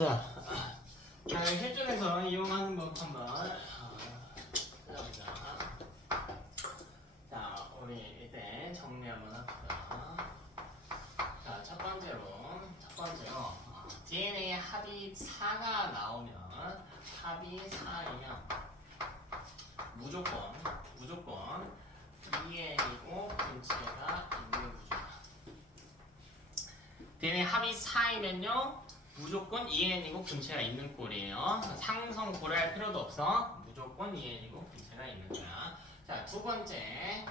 자, 실전에서 이용하는 법 한번 해보자. 자, 우리 이때 정리 한번 합시다. 자, 첫 번째로 DNA 합이 4가 나오면 합이 4이면 무조건 EN이고 분체가 있는 구조다. DNA 합이 4이면요 무조건 EN이고 분체가 있는 꼴이에요. 상성 고려할 필요도 없어. 무조건 EN이고 분체가 있는 거야. 자, 두 번째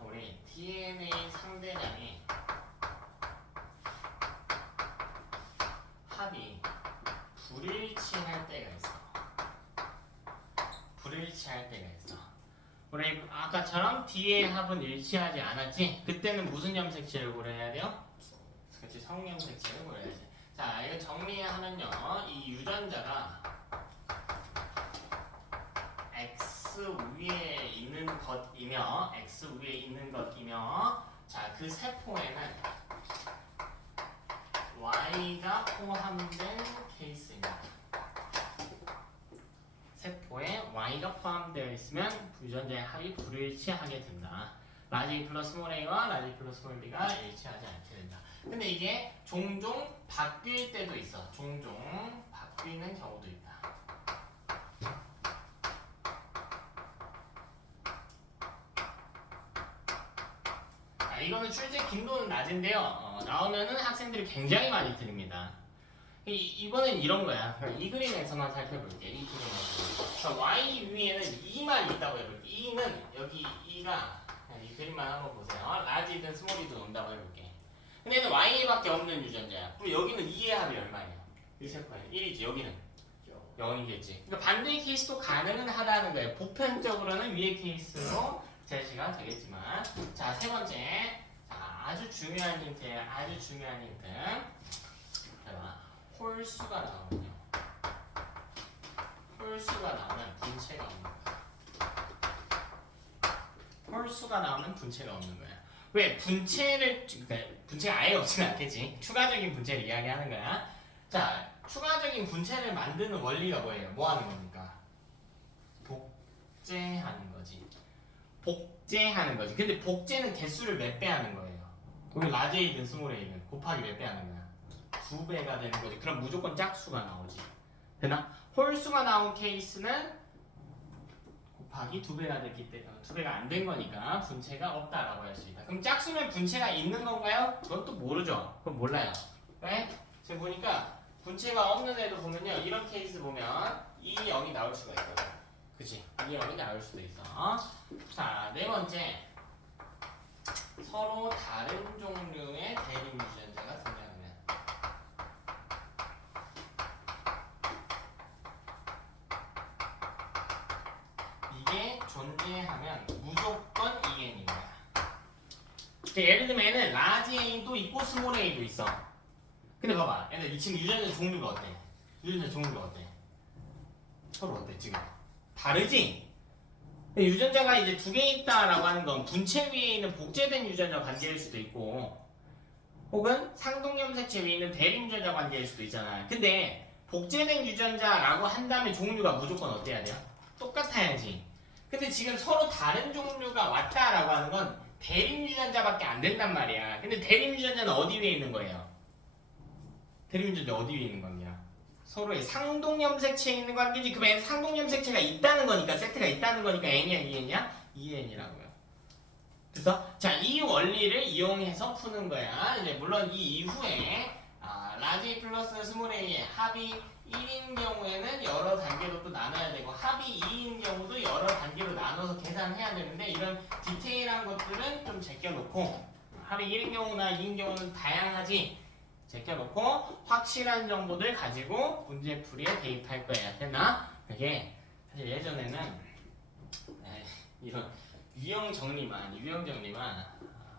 우리 DNA 상대량이 합이 불일치할 때가 있어. 우리 아까처럼 D의 합은 일치하지 않았지? 그때는 무슨 염색체를 고려해야 돼요? 그렇지, 성염색체를 고려해야지. 자, 이거 정리하면요, 이 유전자가 X 위에 있는 것이며, 자, 그 세포에는 Y가 포함된 케이스입니다. 세포에 Y가 포함되어 있으면 유전자의 합이 불일치하게 된다. 라지 플러스 스몰 a와 라지 플러스 스몰 b가 일치하지 않게 된다. 근데 이게 종종 바뀔 때도 있어. 종종 바뀌는 경우도 있다. 이거는 출제 빈도는 낮은데요. 나오면은 학생들이 굉장히 많이 드립니다. 이번엔 이런 거야. 이 그림에서만 살펴볼게. 이 그림에서. Y 위에는 2만 있다고 해볼게. 2는 여기 2가 이 그림만 한번 보세요. 라지든 스몰이든 온다고 해볼게. 근데 얘는 Y밖에 없는 유전자야. 그럼 여기는 2의 합이 얼마예요? 1세포에 1이지. 여기는 0이겠지. 그러니까 반대의 케이스도 가능은 하다는 거예요. 보편적으로는 위의 케이스로 제시가 되겠지만. 자, 세 번째. 자, 아주 중요한 힌트예요. 자, 홀수가 나오면 분체가 없는 거야. 왜? 분체가 아예 없지는 않겠지. 추가적인 분체를 이야기하는 거야. 자, 추가적인 분체를 만드는 원리가 뭐예요? 뭐 하는 겁니까? 복제하는 거지. 근데 복제는 개수를 몇 배 하는 거예요? 우리 라지 A든 스몰 A든 곱하기 몇 배 하는 거야? 2배가 되는 거지. 그럼 무조건 짝수가 나오지. 되나? 홀수가 나온 케이스는 곱하기 2배가 됐기 때문에 2배가 안 된 거니까 분체가 없다라고 할 수 있다. 그럼 짝수면 분체가 있는 건가요? 그건 또 모르죠. 그건 몰라요. 왜? 지금 보니까 분체가 없는 애도 보면요, 이런 케이스 보면 2, 0이 나올 수가 있거든. 그치? 2, 0이 나올 수도 있어. 자, 네 번째. 서로 다른 종류의 대립 유전자가 등장하면 이게 존재하면 무조건 EN인 거야. 예를 들면 얘는 라지 A도 있고 스몰 A도 있어. 근데 봐봐, 얘는 지금 유전자 종류가 어때? 서로 어때 지금? 다르지? 유전자가 이제 두 개 있다라고 하는 건 분체 위에 있는 복제된 유전자 관계일 수도 있고, 혹은 상동염색체 위에 있는 대립 유전자 관계일 수도 있잖아요. 근데 복제된 유전자라고 한다면 종류가 무조건 어때야 돼요? 똑같아야지. 근데 지금 서로 다른 종류가 왔다라고 하는 건 대립 유전자밖에 안 된단 말이야. 근데 대립 유전자는 어디 위에 있는 거예요? 대립 유전자 어디 위에 있는 관계야? 서로의 상동염색체에 있는 관계지. 그러면 상동염색체가 있다는 거니까, 세트가 있다는 거니까 N이야, EN이야? EN이라고요. 그래서 자, 이 원리를 이용해서 푸는 거야. 이제 물론 이 이후에 라지 플러스 스몰 A의 합이 1인 경우에는 여러 단계로 또 나눠야 되고, 합이 2인 경우도 여러 단계로 나눠서 계산해야 되는데, 이런 디테일한 것들은 좀 제껴놓고, 합이 1인 경우나 2인 경우는 다양하지, 제껴놓고 확실한 정보들 가지고 문제풀이에 대입할 거예요. 됐나? 이게 사실 예전에는 이런 유형 정리만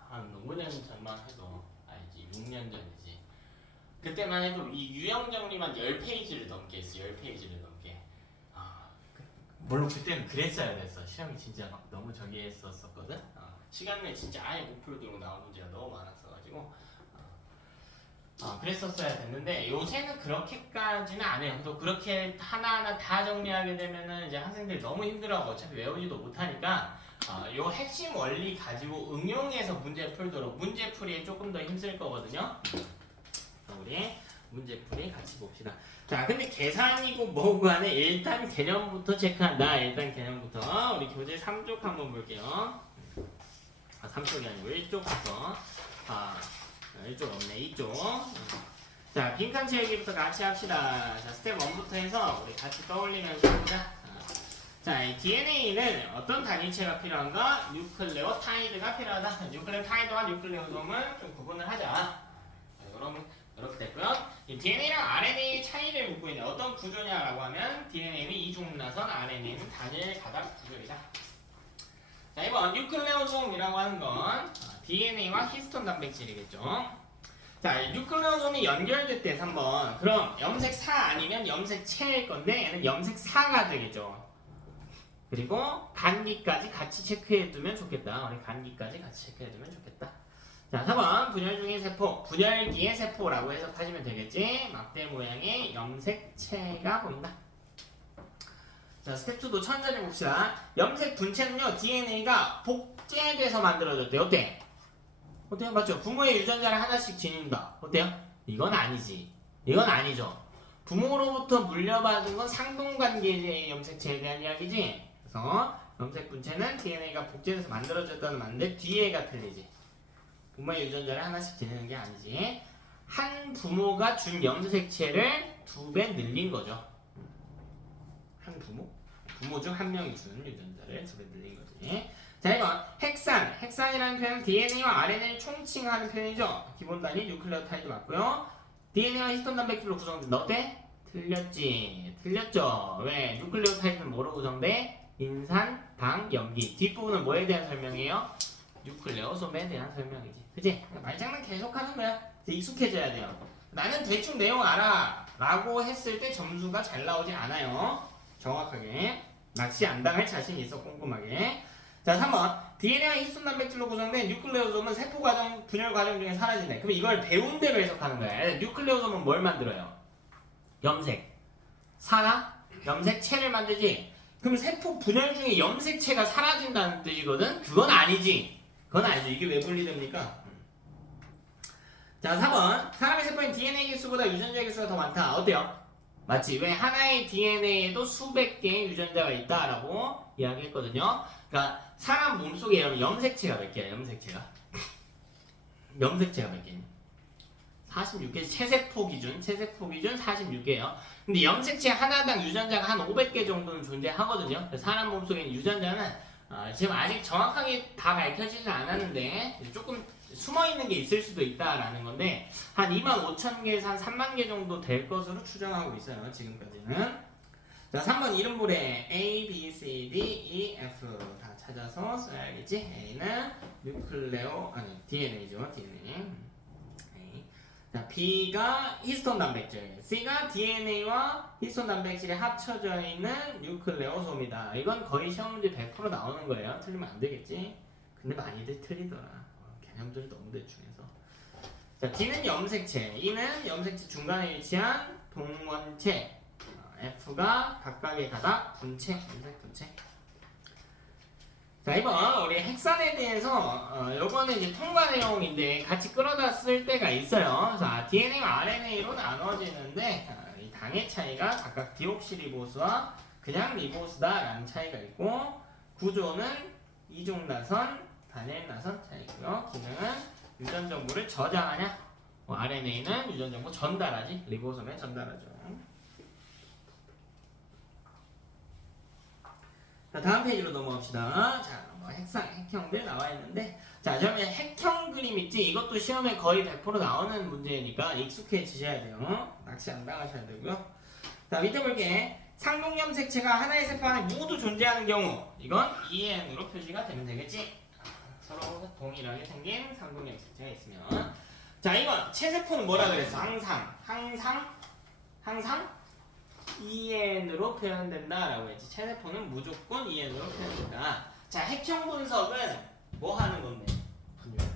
한 5년 전만 해도 알지, 6년 전이지. 그때만 해도 이 유형 정리만 10페이지를 넘게 했어. 10페이지를 넘게. 물론 그때는 그랬어야 됐어. 시험이 진짜 막 너무 저기 했었거든. 시간 내에 진짜 아예 목표로 들고 나온 문제가 너무 많았어가지고 그랬었어야 됐는데 요새는 그렇게까지는 안 해요. 또 그렇게 하나하나 다 정리하게 되면은 이제 학생들이 너무 힘들어하고 어차피 외우지도 못하니까 요 핵심 원리 가지고 응용해서 문제 풀도록 문제풀이에 조금 더 힘쓸 거거든요. 우리 문제풀이 같이 봅시다. 자, 근데 계산이고 뭐고 간에 일단 개념부터 체크한다. 일단 개념부터 우리 교재 3쪽 한번 볼게요. 3쪽이 아니고 1쪽부터. 이쪽 없네. 이쪽. 자, 빈칸 채우기부터 같이 합시다. 자, 스텝 1부터 해서 우리 같이 떠올리면서 해보자. 자, 이 DNA는 어떤 단위체가 필요한가? 뉴클레오타이드가 필요하다. 뉴클레오타이드와 뉴클레오솜을 좀 구분을 하자. 자, 여러분 이렇게 됐고요. 이 DNA랑 RNA의 차이를 묻고 있는 어떤 구조냐라고 하면 DNA는 이중나선, RNA는 단일 가닥 구조이다. 자, 이번 뉴클레오솜이라고 하는 건 DNA와 히스톤 단백질이겠죠. 자, 뉴클레오솜이 연결됐대 3번. 그럼 염색4 아니면 염색체일 건데 얘는 염색4가 되겠죠. 그리고 간기까지 같이 체크해두면 좋겠다. 우리 간기까지 같이 체크해두면 좋겠다. 자, 4번 분열 중의 세포, 분열기의 세포라고 해석하시면 되겠지. 막대 모양의 염색체가 보인다. 자, 스텝 2도 천천히 봅시다. 염색 분체는요, DNA가 복제돼서 만들어졌대요. 어때? 어때요? 맞죠? 부모의 유전자를 하나씩 지닌다. 어때요? 이건 아니지. 이건 아니죠. 부모로부터 물려받은 건 상동관계의 염색체에 대한 이야기지. 그래서 염색 분체는 DNA가 복제돼서 만들어졌다는 말인데 뒤에가 틀리지. 부모의 유전자를 하나씩 지니는 게 아니지. 한 부모가 준 염색체를 2배 늘린 거죠. 한 부모? 부모 중 한 명이 준 유전자를 2배 늘린 거지. 자, 이건 핵산. 핵산이라는 표현은 DNA와 RNA를 총칭하는 표현이죠. 기본 단위 뉴클레오타이드 맞고요. DNA와 히스톤 단백질로 구성된다. 어때? 틀렸지. 틀렸죠. 왜? 뉴클레오타이드는 뭐로 구성돼? 인산, 당, 염기. 뒷부분은 뭐에 대한 설명이에요? 뉴클레오솜에 대한 설명이지. 그치? 말장난 계속하는 거야. 이제 익숙해져야 돼요. 나는 대충 내용 알아 라고 했을 때 점수가 잘 나오지 않아요. 정확하게. 낚시 안 당할 자신 있어. 꼼꼼하게. 자, 3번. DNA와 히스톤 단백질로 구성된 뉴클레오솜은 세포 과정, 분열 과정 중에 사라진대. 그럼 이걸 배운 대로 해석하는 거야. 뉴클레오솜은 뭘 만들어요? 염색. 사나? 염색체를 만들지. 그럼 세포 분열 중에 염색체가 사라진다는 뜻이거든? 그건 아니지. 그건 아니지. 이게 왜 분리됩니까? 자, 4번. 사람의 세포엔 DNA 개수보다 유전자 개수가 더 많다. 어때요? 맞지? 왜 하나의 DNA에도 수백 개의 유전자가 있다라고 이야기했거든요. 그러니까 사람 몸속에 염색체가 몇 개야? 염색체가 몇 개냐? 46개. 체세포 기준 46개예요. 근데 염색체 하나당 유전자가 한 500개 정도는 존재하거든요. 사람 몸속에 유전자는 지금 아직 정확하게 다 밝혀지지 않았는데 조금 숨어있는 게 있을 수도 있다라는 건데 한 25,000개에서 한 3만 개 정도 될 것으로 추정하고 있어요. 지금까지는. 자, 3번 이름보래 A, B, C, D, E, F 다 찾아서 써야겠지. A는 DNA죠. DNA. 자, B가 히스톤 단백질, C가 DNA와 히스톤 대단백질이 합쳐져 있는 뉴클레오솜이다. 이건 거의 시험 문제 100% 나오는 거예요. 틀리면 안 되겠지. 근데 많이들 틀리더라. 개념들이 너무 대충해서. 자, D는 염색체, E는 염색체 중간에 위치한 동원체, F가 각각의 가닥 분체, 염색 분체. 자, 이번 우리 핵산에 대해서 요거는 이제 통과 내용인데 같이 끌어다 쓸 때가 있어요. 자, DNA와 RNA로 나눠지는데 이 당의 차이가 각각 디옥시리보스와 그냥 리보스다라는 차이가 있고 구조는 이중나선, 단일나선 차이고요. 기능은 유전 정보를 저장하냐, RNA는 유전 정보 전달하지, 리보솜에 전달하죠. 자, 다음 페이지로 넘어갑시다. 자, 핵형들 나와 있는데, 자, 그러면 핵형 그림 있지? 이것도 시험에 거의 100% 나오는 문제니까 익숙해지셔야 돼요. 낚시 안 당하셔야 되고요. 자, 밑에 볼게. 상동염색체가 하나의 세포 안에 모두 존재하는 경우, 이건 EN으로 표시가 되면 되겠지? 서로 동일하게 생긴 상동염색체가 있으면. 자, 이건 체세포는 뭐라 그랬어? 항상 EN으로 표현된다라고 했지. 체세포는 무조건 EN으로 표현된다. 자, 핵형 분석은 뭐 하는 건데? 분열.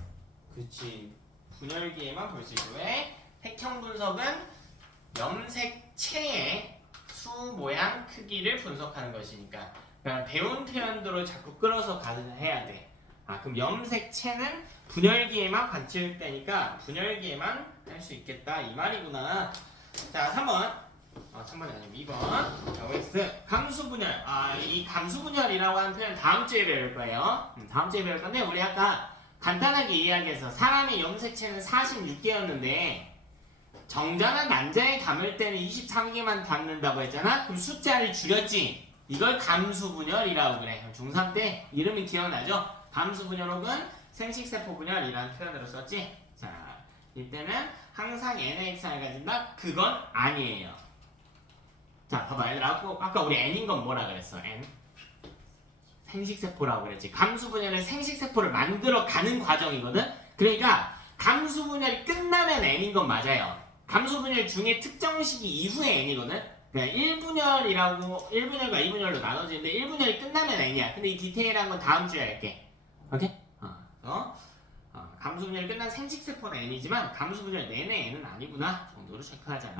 그치. 분열기에만 볼 수 있고. 왜? 핵형 분석은 염색체의 수, 모양, 크기를 분석하는 것이니까 그냥 배운 표현들을 자꾸 끌어서 해야 돼. 그럼 염색체는 분열기에만 관측일 때니까 분열기에만 할 수 있겠다 이 말이구나. 자, 3번. 3번이 아니고 2번. 자, OX. 감수분열. 이 감수분열이라고 하는 표현 다음 주에 배울 거예요. 다음 주에 배울 건데 우리 아까 간단하게 이야기해서 사람의 염색체는 46개였는데 정자나 난자에 담을 때는 23개만 담는다고 했잖아? 그럼 숫자를 줄였지? 이걸 감수분열이라고 그래. 중3 때 이름이 기억나죠? 감수분열 혹은 생식세포분열이라는 표현으로 썼지? 자, 이때는 항상 n의 핵상을 가진다? 그건 아니에요. 자, 봐봐. 얘들아, 아까 우리 n인 건 뭐라 그랬어? n? 생식세포라고 그랬지. 감수분열은 생식세포를 만들어 가는 과정이거든? 그러니까 감수분열이 끝나면 n인 건 맞아요. 감수분열 중에 특정 시기 이후에 n이거든? 그러니까 1분열과 2분열로 나눠지는데 1분열이 끝나면 n이야. 근데 이 디테일한 건 다음 주에 할게. 오케이? 감수분열이 끝난 생식세포는 n이지만 감수분열 내내 n은 아니구나 정도로 체크하자.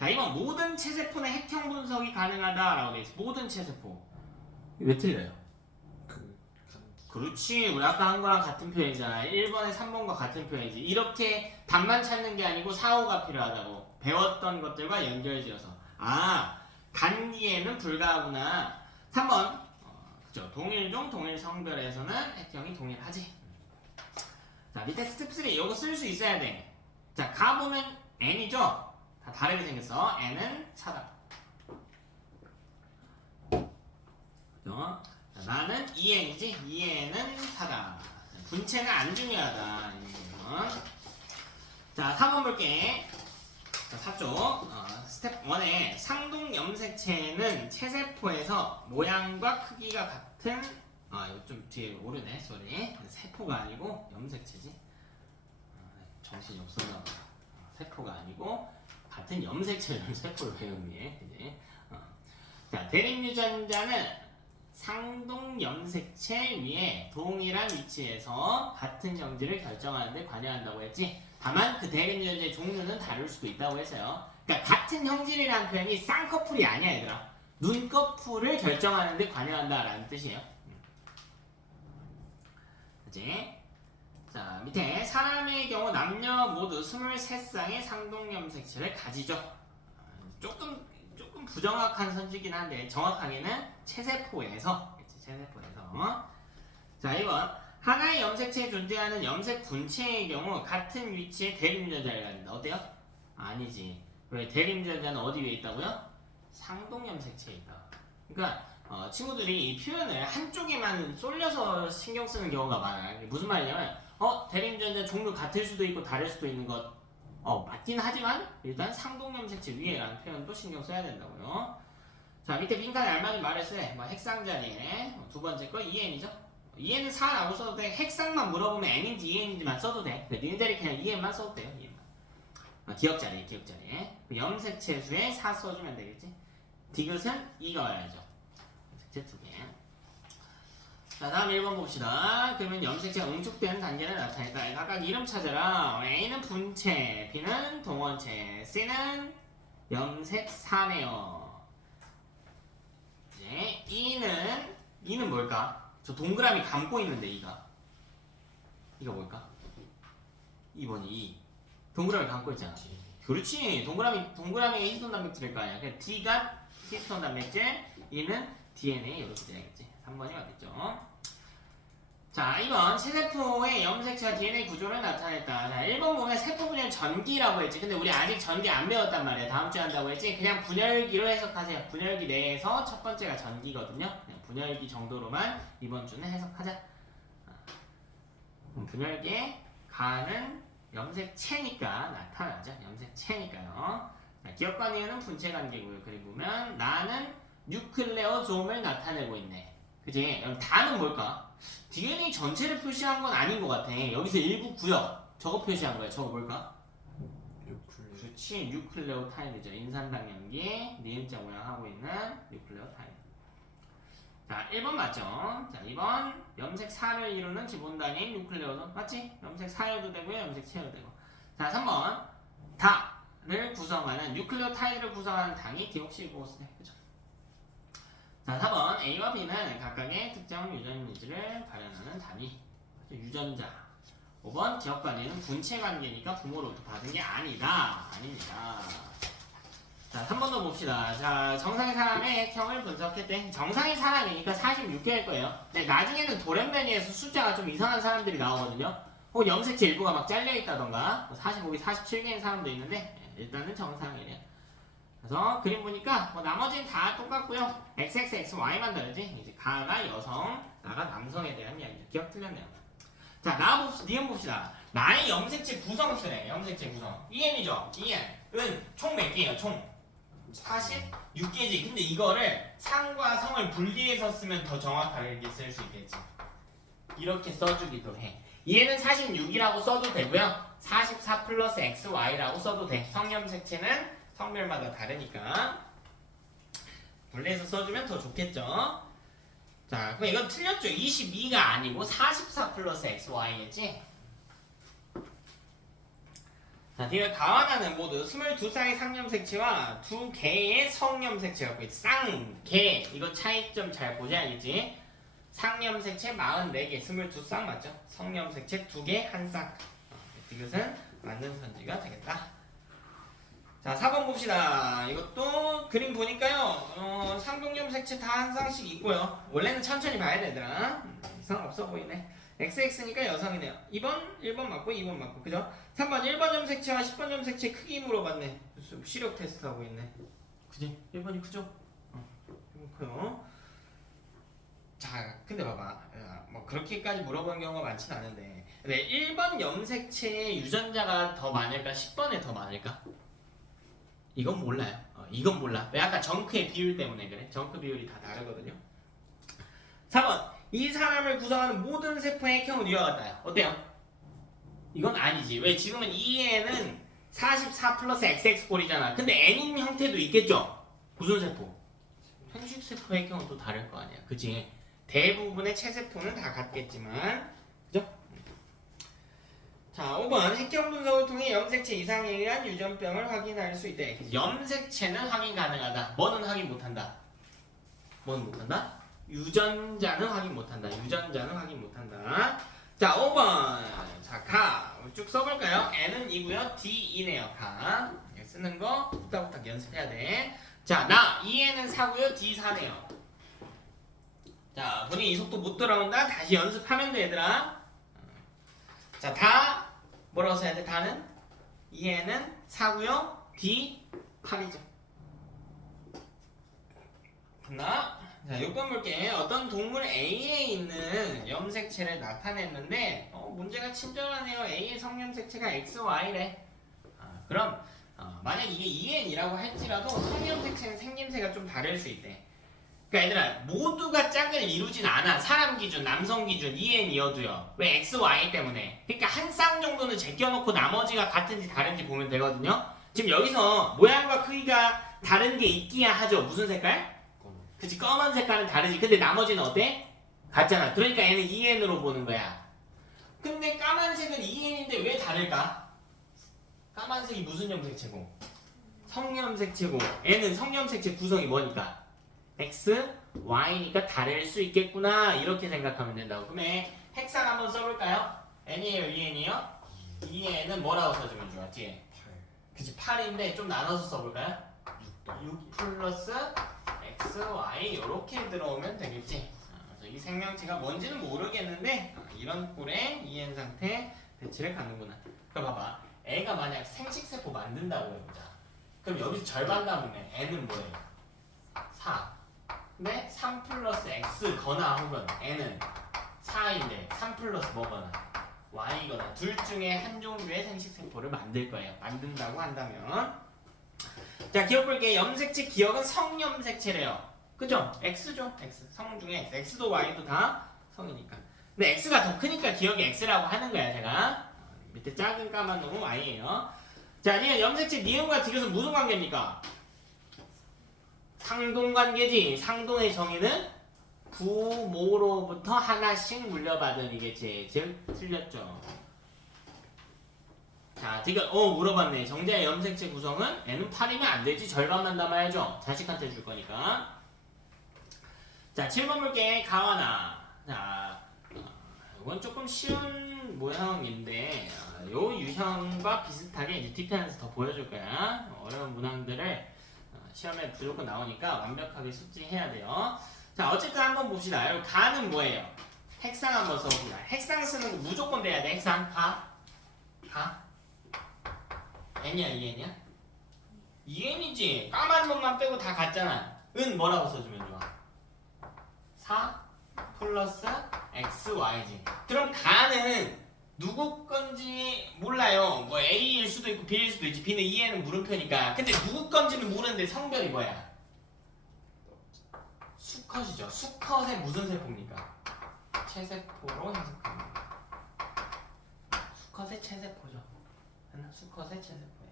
자, 이번 모든 체세포는 핵형 분석이 가능하다라고 돼 있어. 모든 체세포. 왜 틀려요? 그렇지. 우리 아까 한 거랑 같은 표현이잖아. 1번에 3번과 같은 표현이지. 이렇게 답만 찾는 게 아니고 사고가 필요하다고. 배웠던 것들과 연결지어서. 간기에는 불가하구나. 3번. 그죠. 동일종, 동일성별에서는 핵형이 동일하지. 자, 밑에 스텝 3. 이거 쓸 수 있어야 돼. 자, 가보면 n이죠? 다 다르게 생겼어. n은 차다. 그죠? 나는 2n이지? 2n은 4다. 분체는 안 중요하다. 자, 4번 볼게. 자, 4쪽. 스텝 1에 상동 염색체는 체세포에서 모양과 크기가 같은 이거 좀 뒤에 오르네. 소리. 세포가 아니고 염색체지. 정신이 없었나 봐. 세포가 아니고 같은 염색체를 세포를 배웠네. 그지? 자, 대립유전자는 상동 염색체 위에 동일한 위치에서 같은 형질을 결정하는 데 관여한다고 했지. 다만 그 대립유전자의 종류는 다를 수도 있다고 했어요. 그러니까 같은 형질이라는 표현이 쌍꺼풀이 아니야 얘들아. 눈꺼풀을 결정하는 데 관여한다라는 뜻이에요. 그치? 자, 밑에 사람의 경우 남녀 모두 23쌍의 상동 염색체를 가지죠. 조금 부정확한 선지긴 한데 정확하게는 체세포에서. 자, 2번 하나의 염색체에 존재하는 염색 분체의 경우 같은 위치에 대립유전자를 가진다. 어때요? 아니지. 왜? 대립유전자는 어디 위에 있다고요? 상동 염색체에 있다. 그러니까 친구들이 이 표현을 한쪽에만 쏠려서 신경 쓰는 경우가 많아요. 무슨 말이냐면 대립유전자 종류 같을 수도 있고 다를 수도 있는 것 맞긴 하지만 일단 상동 염색체 위에라는 표현도 신경 써야 된다고요. 자, 밑에 빈칸에 알맞은 말을 써. 핵상 자리에 두 번째 거 2n이죠. 2n은 4라고 써도 돼. 핵상만 물어보면 n인지 2n인지만 써도 돼. 니네 자리 그냥 2n만 써도 돼요. 2n만. 기억 자리에. 염색체 수에 4 써주면 되겠지. 디귿은 2가 와야죠. 염색체 2개. 자, 다음 1번 봅시다. 그러면 염색체가 응축되는 단계를 나타냈다. 각각 이름 찾아라. A는 분체, B는 동원체, C는 염색사네요. 이제 E는 뭘까? 저 동그라미 감고 있는데 이가 뭘까? 2번이 E. 동그라미 감고 있잖아. 그렇지. 동그라미가 히스톤 단백질일 거 아니야. 그냥 D가 히스톤 단백질, E는 DNA 이렇게 돼야겠지. 3번이 맞겠죠. 자, 2번 체세포의 염색체와 DNA 구조를 나타냈다. 자, 1번 보면 세포분열 전기라고 했지. 근데 우리 아직 전기 안 배웠단 말이야. 다음 주에 한다고 했지. 그냥 분열기로 해석하세요. 분열기 내에서 첫 번째가 전기거든요. 그냥 분열기 정도로만 이번 주는 해석하자. 분열기에 가는 염색체니까 나타나죠. 염색체니까요. 자, 기억과 니은은 분체 관계고요. 그리고 보면 나는 뉴클레오솜을 나타내고 있네. 그치? 그럼 다는 뭘까? DNA 전체를 표시한 건 아닌 것 같아. 여기서 일부 구역 저거 표시한 거야. 저거 뭘까? 그렇지. 뉴클레오타이드죠. 인산당연기 니은자 모양 하고 있는 뉴클레오타이드. 자, 1번 맞죠? 자, 2번 염색사를 이루는 기본 단위인 뉴클레오솜 맞지? 염색사여도 되고요. 염색체여도 되고. 자, 3번 다. 구성하는 뉴클레오타이드를 구성하는 당이 디옥시리보스네. 그죠? 자, 4번 A와 B는 각각의 특정 유전이지를 발현하는 단위 유전자. 5번 기억 관계는 분체 관계니까 부모로부터 받은 게 아니다. 아닙니다. 자, 3번도 봅시다. 자, 정상의 사람의 액형을 분석했대. 정상의 사람이니까 46개일 거예요. 네, 나중에는 돌연변이에서 숫자가 좀 이상한 사람들이 나오거든요. 혹은 염색체 일부가 막 잘려있다던가 45개, 47개인 사람도 있는데 일단은 정상이래요. 그래서 그림 보니까 뭐 나머지는 다 똑같고요. XXXY만 다르지. 이제 가가 여성, 나가 남성에 대한 이야기죠. 기억 틀렸네요. 자, 니은 봅시다. 나의 염색체 구성수래. 염색체 구성. EN이죠. EN. 은 총 몇 개예요? 총 46개지. 근데 이거를 상과 성을 분리해서 쓰면 더 정확하게 쓸 수 있겠지. 이렇게 써주기도 해. 얘는 46이라고 써도 되고요. 44 플러스 XY라고 써도 돼. 성염색체는 성별마다 다르니까 분리해서 써주면 더 좋겠죠. 자, 그럼 이건 틀렸죠. 22가 아니고 44 플러스 XY겠지. 자, 뒤에 가와나는 모두 22쌍의 상염색체와 2개의 성염색체가 있고 쌍개 이거 차이점 잘 보자 알겠지. 상염색체 44개 22쌍 맞죠? 성염색체 2개 1쌍. 이것은 맞는 선지가 되겠다. 자, 4번 봅시다. 이것도 그림 보니까요. 상동염색체 다 한 쌍씩 있고요. 원래는 천천히 봐야 되더라. 이상 없어 보이네. XX니까 여성이네요. 2번, 1번 맞고 2번 맞고 그죠? 3번 1번 염색체와 10번 염색체 크기 물어봤네. 시력 테스트 하고 있네. 그지? 1번이 크죠? 1번 커요. 자, 근데 봐봐. 뭐 그렇게까지 물어보는 경우가 많진 않은데 근데 1번 염색체의 유전자가 더 많을까? 10번에 더 많을까? 이건 몰라요. 이건 몰라. 왜 아까 정크의 비율 때문에 그래. 정크 비율이 다 다르거든요. 4번. 이 사람을 구성하는 모든 세포의 액형은 이와 같아요. 어때요? 이건 아니지. 왜? 지금은 EN은 44 플러스 XX꼴이잖아. 근데 N인 형태도 있겠죠? 무슨 세포? 생식세포의 액형은 또 다를 거 아니야. 그치? 대부분의 체세포는 다 같겠지만 그죠? 자, 5번 핵형 분석을 통해 염색체 이상에 의한 유전병을 확인할 수 있대. 염색체는 확인 가능하다. 뭐는 확인 못한다? 뭐는 못한다? 유전자는 확인 못한다. 유전자는 확인 못한다. 자, 5번. 자, 가. 쭉 써볼까요? N은 2고요. D이네요. 가. 쓰는 거 후딱후딱 연습해야 돼. 자, 나. EN은 4고요. D 4네요. 자, 본인 이 속도 못 돌아온다. 다시 연습하면 돼, 얘들아. 자, 다 뭐라고 써야 돼? 다는 EN은 4고요. D 8이죠. 하나. 자, 6번 볼게. 어떤 동물 A에 있는 염색체를 나타냈는데 문제가 친절하네요. A의 성염색체가 XY래. 그럼 만약 이게 EN이라고 할지라도 성염색체는 생김새가 좀 다를 수 있대. 그러니까 얘들아 모두가 짝을 이루진 않아. 사람 기준, 남성 기준 EN이어도요. 왜? XY 때문에. 그러니까 한 쌍 정도는 제껴놓고 나머지가 같은지 다른지 보면 되거든요. 지금 여기서 모양과 크기가 다른 게 있기야 하죠. 무슨 색깔? 그치, 검은 색깔은 다르지. 근데 나머지는 어때? 같잖아. 그러니까 얘는 EN으로 보는 거야. 근데 까만색은 EN인데 왜 다를까? 까만색이 무슨 염색체고? 성염색체고. 얘는 성염색체 구성이 뭐니까? X, Y니까 다를 수 있겠구나. 이렇게 생각하면 된다고. 그러면 핵상 한번 써볼까요? N이에요? EN이에요? EN은 뭐라고 써주면 좋아? 뒤에. 그치, 8인데 좀 나눠서 써볼까요? 6 플러스 X, Y 이렇게 들어오면 되겠지. 그래서 이 생명체가 뭔지는 모르겠는데 이런 꼴의 EN 상태 배치를 갖는구나. 그럼 봐봐. 애가 만약 생식세포 만든다고 해보자. 그럼 여기서 절반 남으면 N은 뭐예요? 4. 근데 3 플러스 X 거나 혹은 N은 4인데 3 플러스 뭐거나 Y거나 둘 중에 한 종류의 생식세포를 만들 거예요. 만든다고 한다면 자, 기억 볼게. 염색체 기억은 성염색체래요. 그죠? X죠? X. 성 중에 X. X도 Y도 다 성이니까. 근데 X가 더 크니까 기억이 X라고 하는 거야, 제가. 밑에 작은 까만 놈은 Y예요. 자, 니은 염색체 니은과 디귿은 무슨 관계입니까? 상동관계지. 상동의 정의는 부모로부터 하나씩 물려받은 이겠지. 즉, 틀렸죠. 자, 지금 물어봤네. 정자의 염색체 구성은 n은 8이면 안 되지. 절반만 담아야죠. 자식한테 줄 거니까. 자, 7번 볼게. 가와나. 자, 이건 조금 쉬운 모형인데 요 유형과 비슷하게 이제 뒤편에서 더 보여줄 거야. 어려운 문항들을 시험에 무조건 나오니까 완벽하게 숙지해야 돼요. 자, 어쨌든 한번 봅시다. 여러분, 가는 뭐예요? 핵상 한번 써봅니다. 핵상 쓰는 거 무조건 돼야 돼. 핵상. 가. n이야, 2n이야? 2n이지. 까만 놈만 빼고 다 같잖아. 은 뭐라고 써주면 좋아? 4 플러스 xy지. 그럼 가는 누구 건지 몰라요. 뭐 A일 수도 있고 B일 수도 있지. B는 2n은 물음표니까. 근데 누구 건지는 모르는데 성별이 뭐야? 수컷이죠. 수컷의 무슨 세포입니까? 체세포로 해석합니다. 수컷의 체세포죠. 됐나? 수컷의 체세포예요.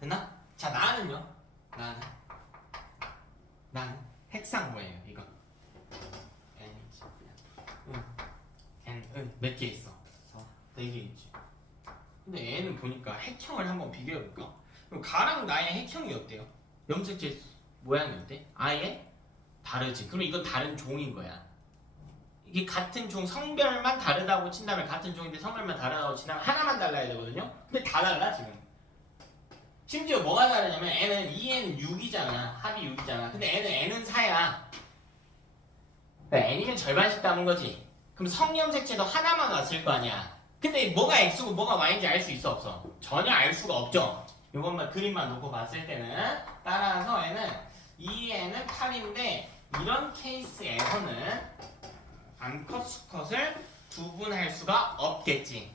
됐나? 자, 나는요? 나는 핵상 뭐예요? 이거 n이지. n 몇 개 있어? 4개 있지. 근데 n은 보니까 핵형을 한번 비교해볼까? 그럼 가랑 나의 핵형이 어때요? 염색체 모양이 어때? 아예 다르지. 그럼 이건 다른 종인 거야. 이게 같은 종 성별만 다르다고 친다면 같은 종인데 성별만 다르다고 친다면 하나만 달라야 되거든요. 근데 다 달라 지금. 심지어 뭐가 다르냐면 n은 2n 6이잖아. 합이 6이잖아. 근데 n은 4야. 그러니까 n이면 절반씩 담은 거지. 그럼 성염색체도 하나만 왔을 거 아니야. 근데 뭐가 x고 뭐가 y인지 알 수 있어 없어? 전혀 알 수가 없죠. 이것만 그림만 놓고 봤을 때는. 따라서 n은 2n은 8인데 이런 케이스에서는 암컷 수컷을 구분할 수가 없겠지.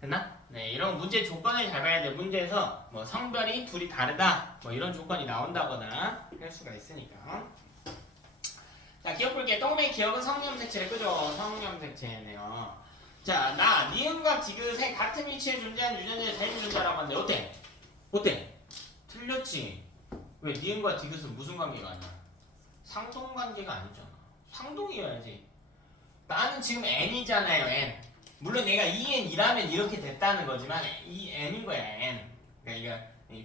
됐나? 네, 이런 문제 조건을 잘 봐야 돼. 문제에서 뭐 성별이 둘이 다르다 뭐 이런 조건이 나온다거나 할 수가 있으니까. 자, 기억 볼게. 똥의 기억은 성염색체래. 그죠? 성염색체네요. 자, 니은과 디귿의 같은 위치에 존재하는 유전자의 대립존자라고 하는데 어때? 틀렸지? 왜 니은과 디귿은 무슨 관계가 아니야? 상동관계가 아니잖아. 상동이어야지. 나는 지금 n이잖아요, n. 물론 내가 2n이라면 이렇게 됐다는 거지만 이 n인 거야, n. 그러니까 이거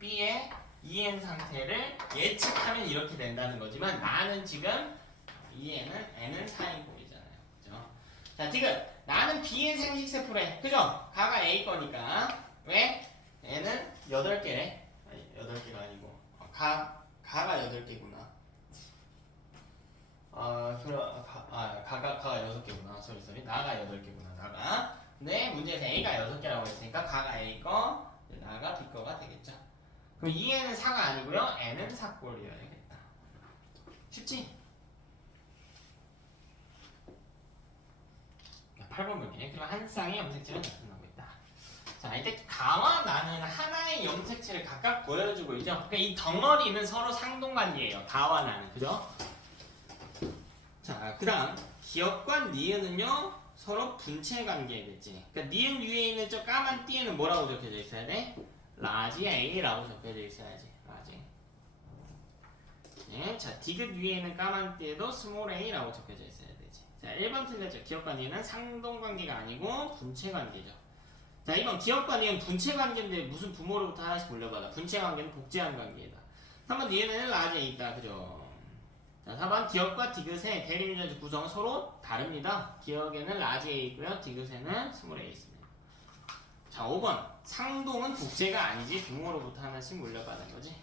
B의 2n 상태를 예측하면 이렇게 된다는 거지만 나는 지금 2n은 n은 4인 꼴이잖아요. 그죠? 자, 디귿. 나는 B의 생식세포래. 그죠? 가가 A 거니까. 왜? n은 8개래. 아니, 8개가 아니고 가가 8개구나. 가가 6개구나. 쏘리. 나가 8개구나. 나가. 근데 문제에서 A가 6개라고 했으니까 가가 A 거, 나가 B 거가 되겠죠. 그럼 2n은 4가 아니고요. n은 4꼴이어야겠다. 쉽지? 8번 볼게. 그럼 한 쌍의 염색체가 나타나고 있다. 자, 이제 가와 나는 하나의 염색체를 각각 보여주고 있죠. 그러니까 이 덩어리는 서로 상동관계예요. 가와 나는. 그죠? 자, 그 다음 기억과 니은은요 서로 분체 관계겠지. 그러니까 니은 위에 있는 저 까만 띠에는 뭐라고 적혀져 있어야 돼? 라지 A라고 적혀져 있어야지. 라지. 네, 자, 디귿 위에 있는 까만 띠에도 스몰 A라고 적혀져 있어야 되지. 자, 1번 틀렸죠. 기억과 니은은 상동 관계가 아니고 분체 관계죠. 자, 2번 기억과 니은 분체 관계인데 무슨 부모로부터 하나씩 물려받아. 분체 관계는 복제한 관계이다. 3번 니은에는 라지 A 있다. 그죠? 자, 4번 기억과 디귿의 대립유전자 구성은 서로 다릅니다. 기억에는 라지 A 있고요. 디귿에는 스몰 A 있습니다. 자, 5번 상동은 복제가 아니지 부모로부터 하나씩 물려받은 거지.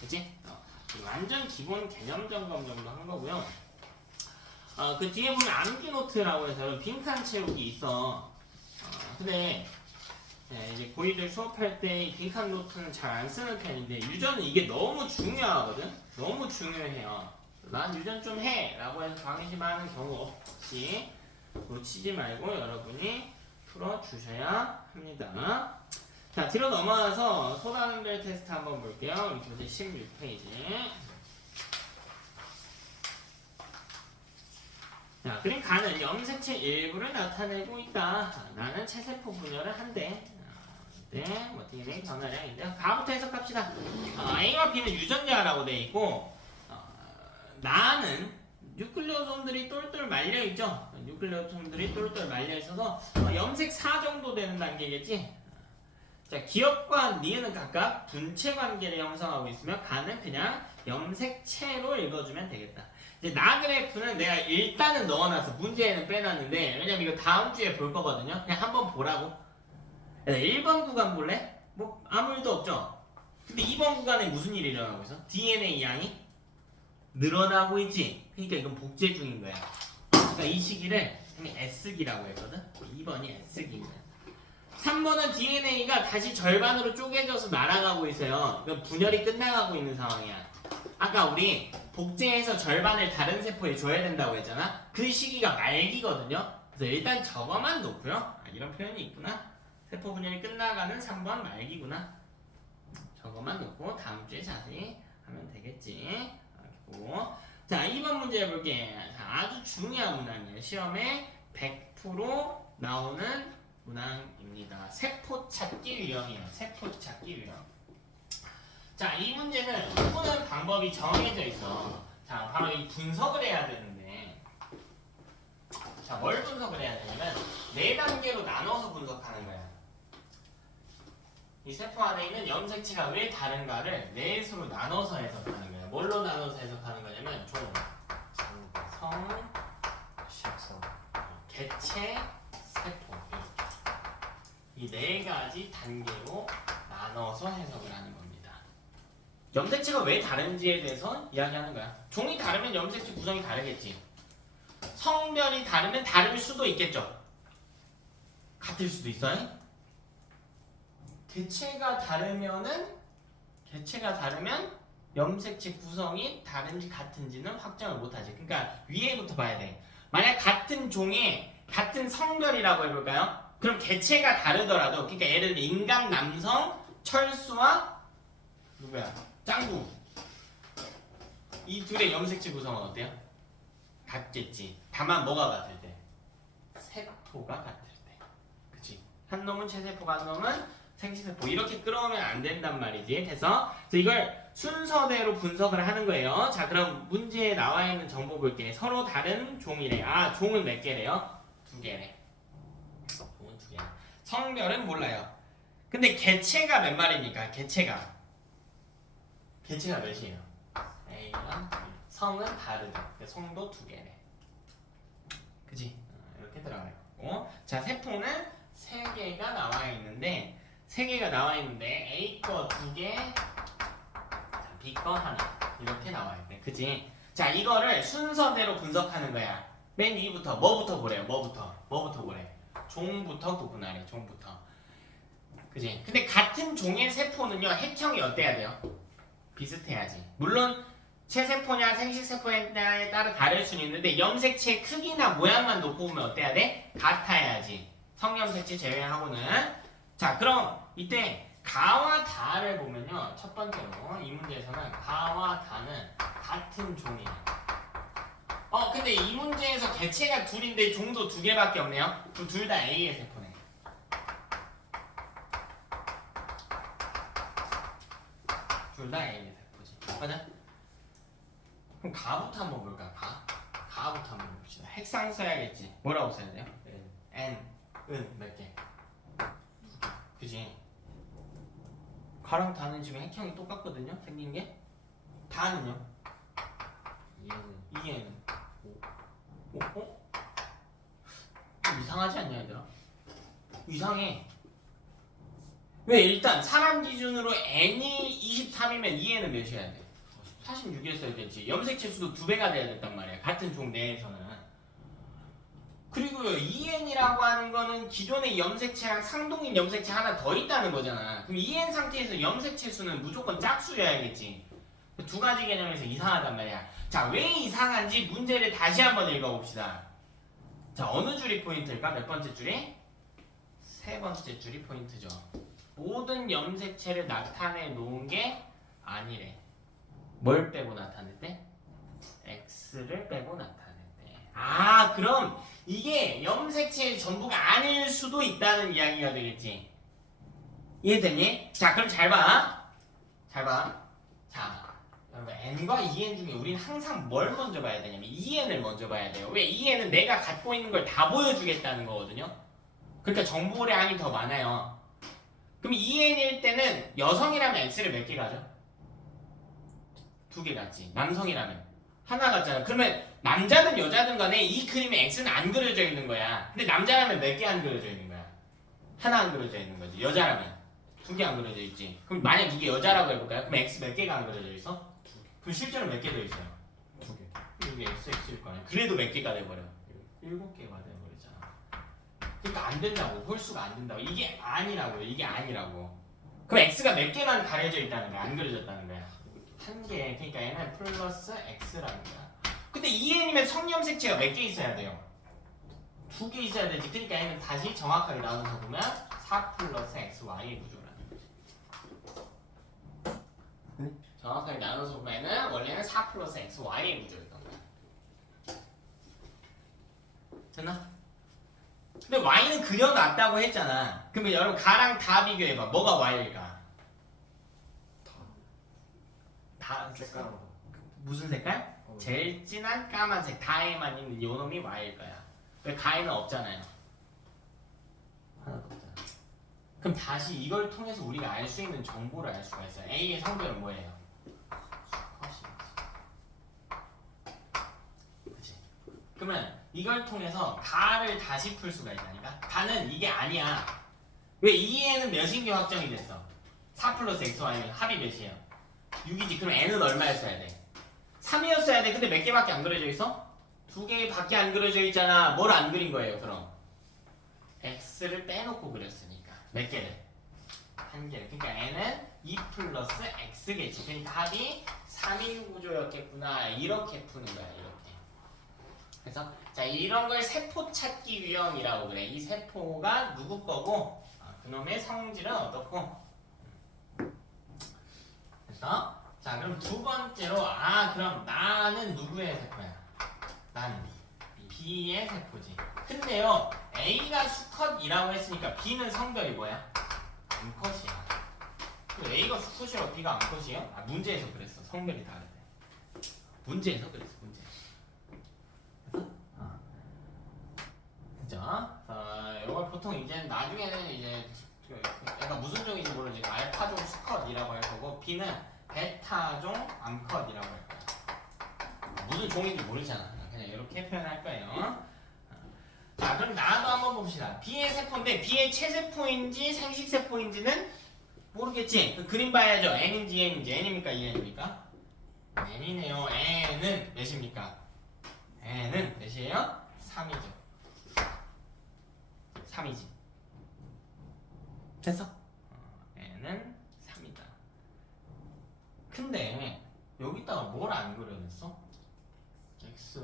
그치? 완전 기본 개념 점검 정도 한 거고요. 그 뒤에 보면 암기 노트라고 해서 빈칸 채우기 있어. 근데 이제 고이들 수업할 때 빈칸 노트는 잘 안 쓰는 편인데 유전은 이게 너무 중요하거든? 너무 중요해요. 난 유전 좀 해! 라고 해서 방심하는 경우 없이 놓치지 말고 여러분이 풀어주셔야 합니다. 자, 뒤로 넘어가서 소단별 테스트 한번 볼게요. 우리 교재 16페이지. 자, 그림 가는 염색체 일부를 나타내고 있다. 나는 체세포 분열을 한대. 네, 뭐 DNA 변화량인데요. 가부터 해석합시다. A와 B는 유전자라고 돼 있고 나는 뉴클레오솜들이 똘똘 말려 있죠. 뉴클레오솜들이 똘똘 말려 있어서 염색 4 정도 되는 단계겠지. 자, 기업과 니은은 각각 분체 관계를 형성하고 있으며 가는 그냥 염색체로 읽어주면 되겠다. 이제 나 그래프는 내가 일단은 넣어놨어. 문제에는 빼놨는데 왜냐면 이거 다음 주에 볼 거거든요. 그냥 한번 보라고. 1번 구간 볼래? 뭐 아무 일도 없죠. 근데 2번 구간에 무슨 일이 일어나고 있어? DNA 양이 늘어나고 있지. 그러니까 이건 복제 중인 거야. 그러니까 이 시기를 S기라고 했거든. 2번이 S기입니다. 3번은 DNA가 다시 절반으로 쪼개져서 날아가고 있어요. 그러니까 분열이 끝나가고 있는 상황이야. 아까 우리 복제해서 절반을 다른 세포에 줘야 된다고 했잖아. 그 시기가 말기거든요. 그래서 일단 저거만 놓고요. 아, 이런 표현이 있구나. 세포 분열이 끝나가는 3번 말기구나. 저거만 놓고 다음 주에 자세히 하면 되겠지. 이렇게 보고. 자, 2번 문제 해볼게. 자, 아주 중요한 문항이에요. 시험에 100% 나오는 문항입니다. 세포 찾기 유형이에요. 세포 찾기 유형. 자, 이 문제는 푸는 방법이 정해져 있어. 자, 바로 이 분석을 해야 되는데, 자, 뭘 분석을 해야 되냐면 4단계로 나눠서 분석하는 거야. 이 세포 안에 있는 염색체가 왜 다른가를 4수로 나눠서 해석하는 거야. 뭘로 나눠서 해석하는 거냐면 종, 성, 식소, 개체, 세포 이 4가지 단계로 나눠서 해석을 하는 겁니다. 염색체가 왜 다른지에 대해서 이야기하는 거야. 종이 다르면 염색체 구성이 다르겠지. 성별이 다르면 다를 수도 있겠죠. 같을 수도 있어요. 개체가 다르면 염색체 구성이 다른지 같은지는 확정을 못하지. 그러니까 위에부터 봐야 돼. 만약 같은 종에 같은 성별이라고 해볼까요? 그럼 개체가 다르더라도, 그러니까 예를 들어 인간 남성 철수와 누구야? 짱구. 이 둘의 염색체 구성은 어때요? 같겠지. 다만 뭐가 같을 때? 세포가 같을 때. 그치? 한 놈은 체세포가, 한 놈은 생식세포. 이렇게 끌어오면 안 된단 말이지. 그래서 이걸 순서대로 분석을 하는 거예요. 자, 그럼 문제에 나와 있는 정보 볼게. 서로 다른 종이래. 아, 종은 몇 개래요? 2개래. 종은 2개. 성별은 몰라요. 근데 개체가 몇 마리입니까? 개체가 몇이에요? A랑 B. 성은 다르다. 성도 2개래. 그치? 이렇게 들어가 있고. 자, 세포는 3개가 나와 있는데 A 거 2개, B 거 하나 이렇게 나와 있네. 그치? 자, 이거를 순서대로 분석하는 거야. 맨 위부터 뭐부터 보래요? 뭐부터 보래? 종부터 구분하래. 종부터. 그치? 근데 같은 종의 세포는요, 핵형이 어때야 돼요? 비슷해야지. 물론 체세포냐 생식세포에 따라 다를 수는 있는데 염색체 크기나 모양만 놓고 보면 어때야 돼? 같아야지. 성염색체 제외하고는. 자, 그럼 이때 가와 다를 보면요, 첫 번째로 이 문제에서는 가와 다는 같은 종이에요. 근데 이 문제에서 개체가 둘인데 종도 2개밖에 없네요. 그럼 둘 다 A의 세포네. 둘 다 A의 세포지. 맞아? 그럼 가부터 한번 볼까? 가부터 한번 봅시다. 핵상 써야겠지. 뭐라고 써야 돼요? N, 은 몇 개? 2개. 그지? 가랑 다는 지금 핵형이 똑같거든요. 생긴 게. 다는요? 2에는 5. 좀 이상하지 않냐 얘들아? 이상해. 왜? 일단 사람 기준으로 n이 23이면 2에는 몇이어야 돼? 46이었어야 되지. 염색체 수도 2배가 돼야 됐단 말이야. 같은 종 내에서는. 그리고요, EN이라고 하는 거는 기존의 염색체랑 상동인 염색체 하나 더 있다는 거잖아. 그럼 EN 상태에서 염색체 수는 무조건 짝수여야겠지. 2가지 개념에서 이상하단 말이야. 자, 왜 이상한지 문제를 다시 한번 읽어봅시다. 자, 어느 줄이 포인트일까? 몇 번째 줄이? 3번째 줄이 포인트죠. 모든 염색체를 나타내 놓은 게 아니래. 뭘 빼고 나타냈대? X를 빼고 나타냈대. 아, 그럼 이게 염색체의 전부가 아닐 수도 있다는 이야기가 되겠지. 이해됐니? 자, 그럼 잘 봐. 자, 그러니까 n과 2n 중에 우리는 항상 뭘 먼저 봐야 되냐면 2n을 먼저 봐야 돼요. 왜? 2n은 내가 갖고 있는 걸 다 보여주겠다는 거거든요. 그러니까 정보량이 더 많아요. 그럼 2n일 때는 여성이라면 x를 몇 개 가죠? 2개 갔지. 남성이라면 하나 갔잖아. 그러면 남자든 여자든 간에 이 그림에 x는 안 그려져 있는 거야. 근데 남자라면 몇 개 안 그려져 있는 거야? 하나 안 그려져 있는 거지. 여자라면 2개 안 그려져 있지. 그럼 만약 이게 여자라고 해볼까요? 그럼 x 몇 개가 안 그려져 있어? 그럼 실제로 몇 개 더 있어요? 2개. 여기 x일 거 아니야. 그래도 몇 개가 돼버려? 7개가 돼버리잖아. 그러니까 안 된다고. 홀수가 안 된다고. 이게 아니라고요. 이게 아니라고. 그럼 x가 몇 개만 가려져 있다는 거야? 안 그려졌다는 거야? 한 개. 그러니까 얘는 플러스 x라는 거야. 근데 2n이면 성염색체가 몇 개 있어야 돼요? 2개 있어야 되지. 그러니까 얘는 다시 정확하게 나눠서 보면 4 플러스 xy의 구조라는 거지. 정확하게 나눠서 보면은 원래는 4 플러스 xy의 구조였던 거야. 됐나? 근데 y는 그려놨다고 했잖아. 그러면 여러분 가랑 다 비교해봐. 뭐가 y일까? 다 색깔. 무슨 색깔? 제일 진한 까만색 다에만 있는 요놈이 y일 거야. 왜 가에는 없잖아요. 하나도 없잖아. 그럼 다시 이걸 통해서 우리가 알 수 있는 정보를 알 수가 있어요. A의 성별은 뭐예요? 그치? 그러면 이걸 통해서 가를 다시 풀 수가 있다니까? 가는 이게 아니야. 왜 2에는 몇인 게 확정이 됐어? 4 플러스 xy는 합이 몇이에요? 6이지. 그럼 n은 얼마였어야 돼? 3이었어야 돼. 근데 몇 개밖에 안 그려져 있어? 2개밖에 안 그려져 있잖아. 뭘 안 그린 거예요 그럼? x를 빼놓고 그렸으니까. 몇 개를? 한 개를. 그러니까 n은 2 플러스 x겠지. 그러니까 합이 3인 구조였겠구나. 이렇게 푸는 거야. 이렇게. 그래서 자 이런 걸 세포 찾기 유형이라고 그래. 이 세포가 누구 거고 그놈의 성질은 어떻고. 그래서 자 그럼 두 번째로 그럼 나는 누구의 세포야? 나는 B의 세포지. 근데요 A가 수컷이라고 했으니까 B는 성별이 뭐야? 암컷이야. A가 수컷이라고 B가 암컷이에요? 문제에서 그랬어. 성별이 다르대. 문제에서 그랬어. 문제. 그죠? 이걸 보통 이제 나중에는 이제 얘가 무슨 종인지 모르지. 알파종 수컷이라고 할 거고 B는 베타종 암컷이라고 할 거야. 무슨 종인지 모르잖아. 그냥 이렇게 표현할 거예요. 자, 그럼 나도 한번 봅시다. B의 세포인데 B의 체세포인지 생식세포인지는 모르겠지. 그림 봐야죠. N인지 N인지. N입니까? EN입니까? N이네요. N은 몇입니까? N은 몇이에요? 3이죠. 3이지. 됐어? N은 3이다. 근데 여기다가 뭘 안 그려냈어? X.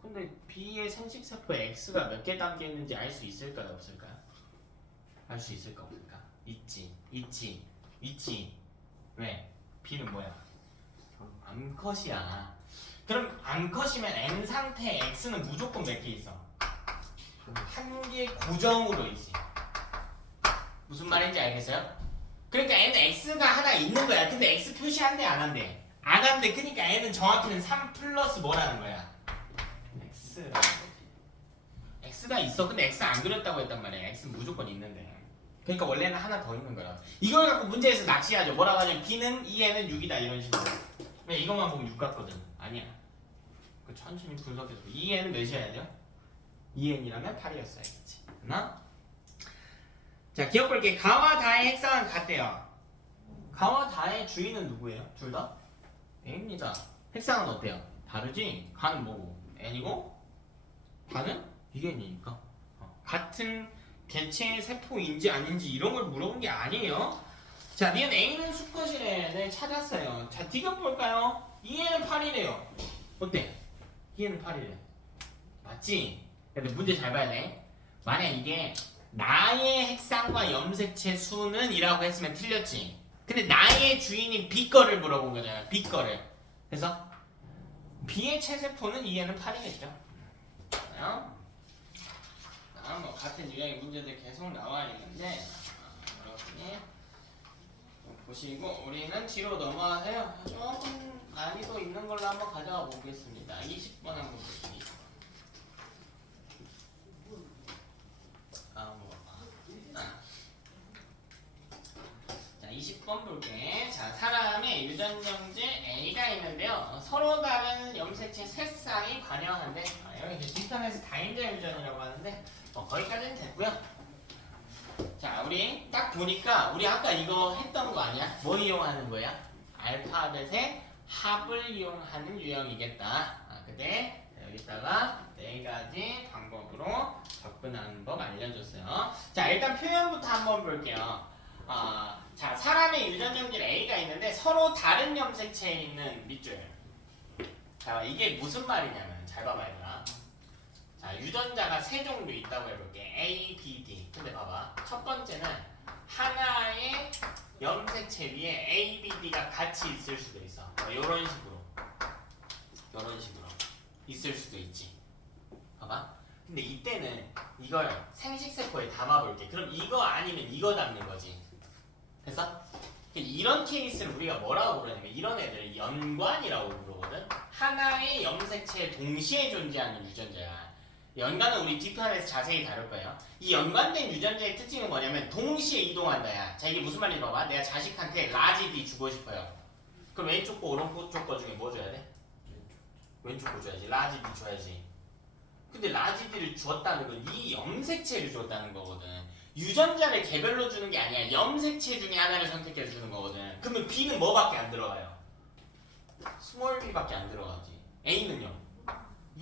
근데 B의 생식세포에 X가 몇 개 담겨 있는지 알 수 있을까요? 없을까요? 알 수 있을까? 없을까? 있지. 왜? B는 뭐야? 암컷이야. 그럼 암컷이면 N 상태에 X는 무조건 몇 개 있어? 한 개 고정으로 있지. 무슨 말인지 알겠어요? 그러니까 N은 X가 하나 있는 거야. 근데 X 표시한대 안 한대? 안 한대. 그러니까 N은 정확히는 3 플러스 뭐라는 거야? X라는 거지. X가 있어. 근데 X 안 그렸다고 했단 말이야. X는 무조건 있는데. 그러니까 원래는 하나 더 있는 거야. 이걸 갖고 문제에서 낚시하죠. 뭐라고 하냐면 B는 2N은 6이다 이런 식으로. 왜 이것만 보면 6 같거든. 아니야. 그 천천히 분석해서 2N은 몇이어야 돼요? 2N이라면 8이었어야겠지. 됐나? 자, 기억볼게. 가와 다의 핵상은 같대요. 가와 다의 주인은 누구예요? 둘 다? N입니다. 핵상은 어때요? 다르지? 가는 뭐고? N이고 다는 2N이니까 같은 개체의 세포인지 아닌지 이런 걸 물어본 게 아니에요. 자, 니은 A는 수컷이래. 네, 찾았어요. 자, 뒤져볼까요? 2N은 8이래요. 어때? 2N은 8이래. 맞지? 근데 문제 잘 봐야 돼. 만약 이게 나의 핵상과 염색체 수는 이라고 했으면 틀렸지. 근데 나의 주인인 B 거를 물어본 거잖아. B 거를. 그래서 B의 체세포는 2N은 8이겠죠. 뭐 같은 유형의 문제들 계속 나와 있는데 여러분이 보시고 우리는 뒤로 넘어가세요. 조금 난이도 있는 걸로 한번 가져가 보겠습니다. 20번 한번 볼게요. 20번. 자, 20번 볼게. 자, 사람의 유전형제 A가 있는데요. 서로 다른 염색체 세 쌍이 관여한데 여기 뒤편에서 다인자 유전이라고 하는데 거기까지는 됐고요. 자, 우리 딱 보니까 우리 아까 이거 했던 거 아니야? 뭐 이용하는 거야? 알파벳의 합을 이용하는 유형이겠다. 근데 여기다가 네 가지 방법으로 접근하는 법 알려줬어요. 자, 일단 표현부터 한번 볼게요. 자, 사람의 유전형질 A가 있는데 서로 다른 염색체에 있는 밑줄. 자, 이게 무슨 말이냐면 잘 봐봐 얘들아. 자, 유전자가 세 종류 있다고 해볼게. A, B, D. 근데 봐봐. 첫 번째는 하나의 염색체 위에 A, B, D가 같이 있을 수도 있어. 요런 식으로. 요런 식으로. 있을 수도 있지. 봐봐. 근데 이때는 이걸 생식세포에 담아볼게. 그럼 이거 아니면 이거 담는 거지. 됐어? 이런 케이스를 우리가 뭐라고 부르냐면 이런 애들을 연관이라고 부르거든. 하나의 염색체에 동시에 존재하는 유전자야. 연관은 우리 뒷편에서 자세히 다룰 거예요. 이 연관된 유전자의 특징은 뭐냐면 동시에 이동한다. 야. 자, 이게 무슨 말인지 봐봐. 내가 자식한테 라지 D 주고 싶어요. 그럼 왼쪽 거 오른쪽 거 중에 뭐 줘야 돼? 왼쪽 거 줘야지. 라지 D 줘야지. 근데 라지 D를 주었다는 건 이 염색체를 주었다는 거거든. 유전자를 개별로 주는 게 아니야. 염색체 중에 하나를 선택해 주는 거거든. 그러면 B는 뭐밖에 안 들어가요? 스몰 b밖에 안 들어가지. A는요?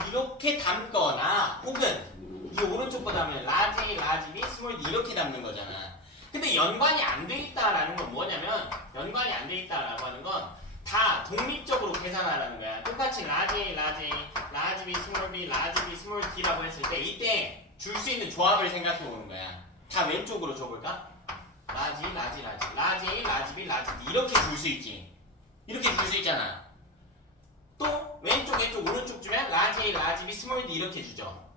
이렇게 담거나 혹은 이 오른쪽 거 담으면 라지, 라지 B, 스몰 D 이렇게 담는 거잖아. 근데 연관이 안 돼 있다라는 건 뭐냐면 연관이 안 돼 있다라고 하는 건 다 독립적으로 계산하라는 거야. 똑같이 라지, 라지, 라지 B, 스몰 B, 라지 B, 스몰 D라고 했을 때 이때 줄 수 있는 조합을 생각해 보는 거야. 다 왼쪽으로 줘볼까? 라지, 라지, 라지, 라지, 라지 B, 라지 D 이렇게 줄 수 있지. 이렇게 줄 수 있잖아. 또 왼쪽, 오른쪽 주면 라지, 라지 B, 스몰 D 이렇게 주죠.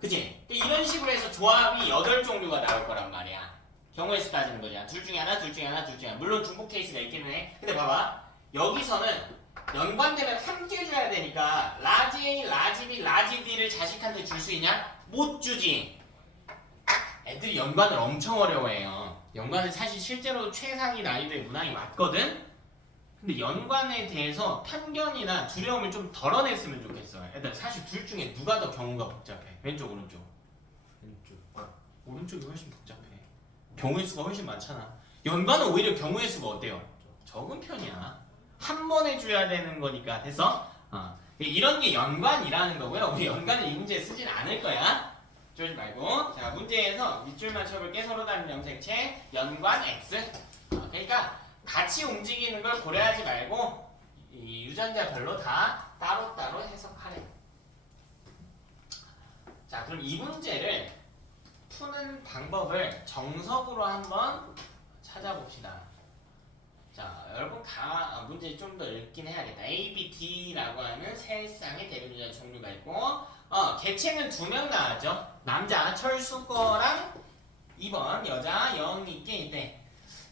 그치? 이런 식으로 해서 조합이 8종류가 나올 거란 말이야. 경우의 수 따지는 거잖아. 둘 중에 하나, 둘 중에 하나, 둘 중에 하나. 물론 중복 케이스가 있기는 해. 근데 봐봐. 여기서는 연관되면 함께 줘야 되니까 라지 A, 라지 B, 라지 D를 자식한테 줄 수 있냐? 못 주지. 애들이 연관을 엄청 어려워해요. 연관은 사실 실제로 최상위 난이도의 문항이 맞거든? 근데 연관에 대해서 편견이나 두려움을 좀 덜어냈으면 좋겠어. 애들 사실 둘 중에 누가 더 경우가 복잡해? 왼쪽, 오른쪽? 왼쪽. 오른쪽이 훨씬 복잡해. 경우의 수가 훨씬 많잖아. 연관은 오히려 경우의 수가 어때요? 적은 편이야. 한 번에 줘야 되는 거니까. 됐어? 이런 게 연관이라는 거고요. 우리 연관을 이 문제에 쓰진 않을 거야. 쫄지 말고. 자, 문제에서 밑줄만 쳐볼게. 서로 다른 염색체 연관 X. 그러니까 같이 움직이는 걸 고려하지 말고 이 유전자별로 다 따로따로 해석하래. 자, 그럼 이 문제를 푸는 방법을 정석으로 한번 찾아봅시다. 자, 여러분 문제 좀 더 읽긴 해야겠다. A, B, D라고 하는 세 쌍의 대립유전자 종류가 있고 개체는 2명 나왔죠. 남자 철수 거랑 2번 여자 영희께 있대.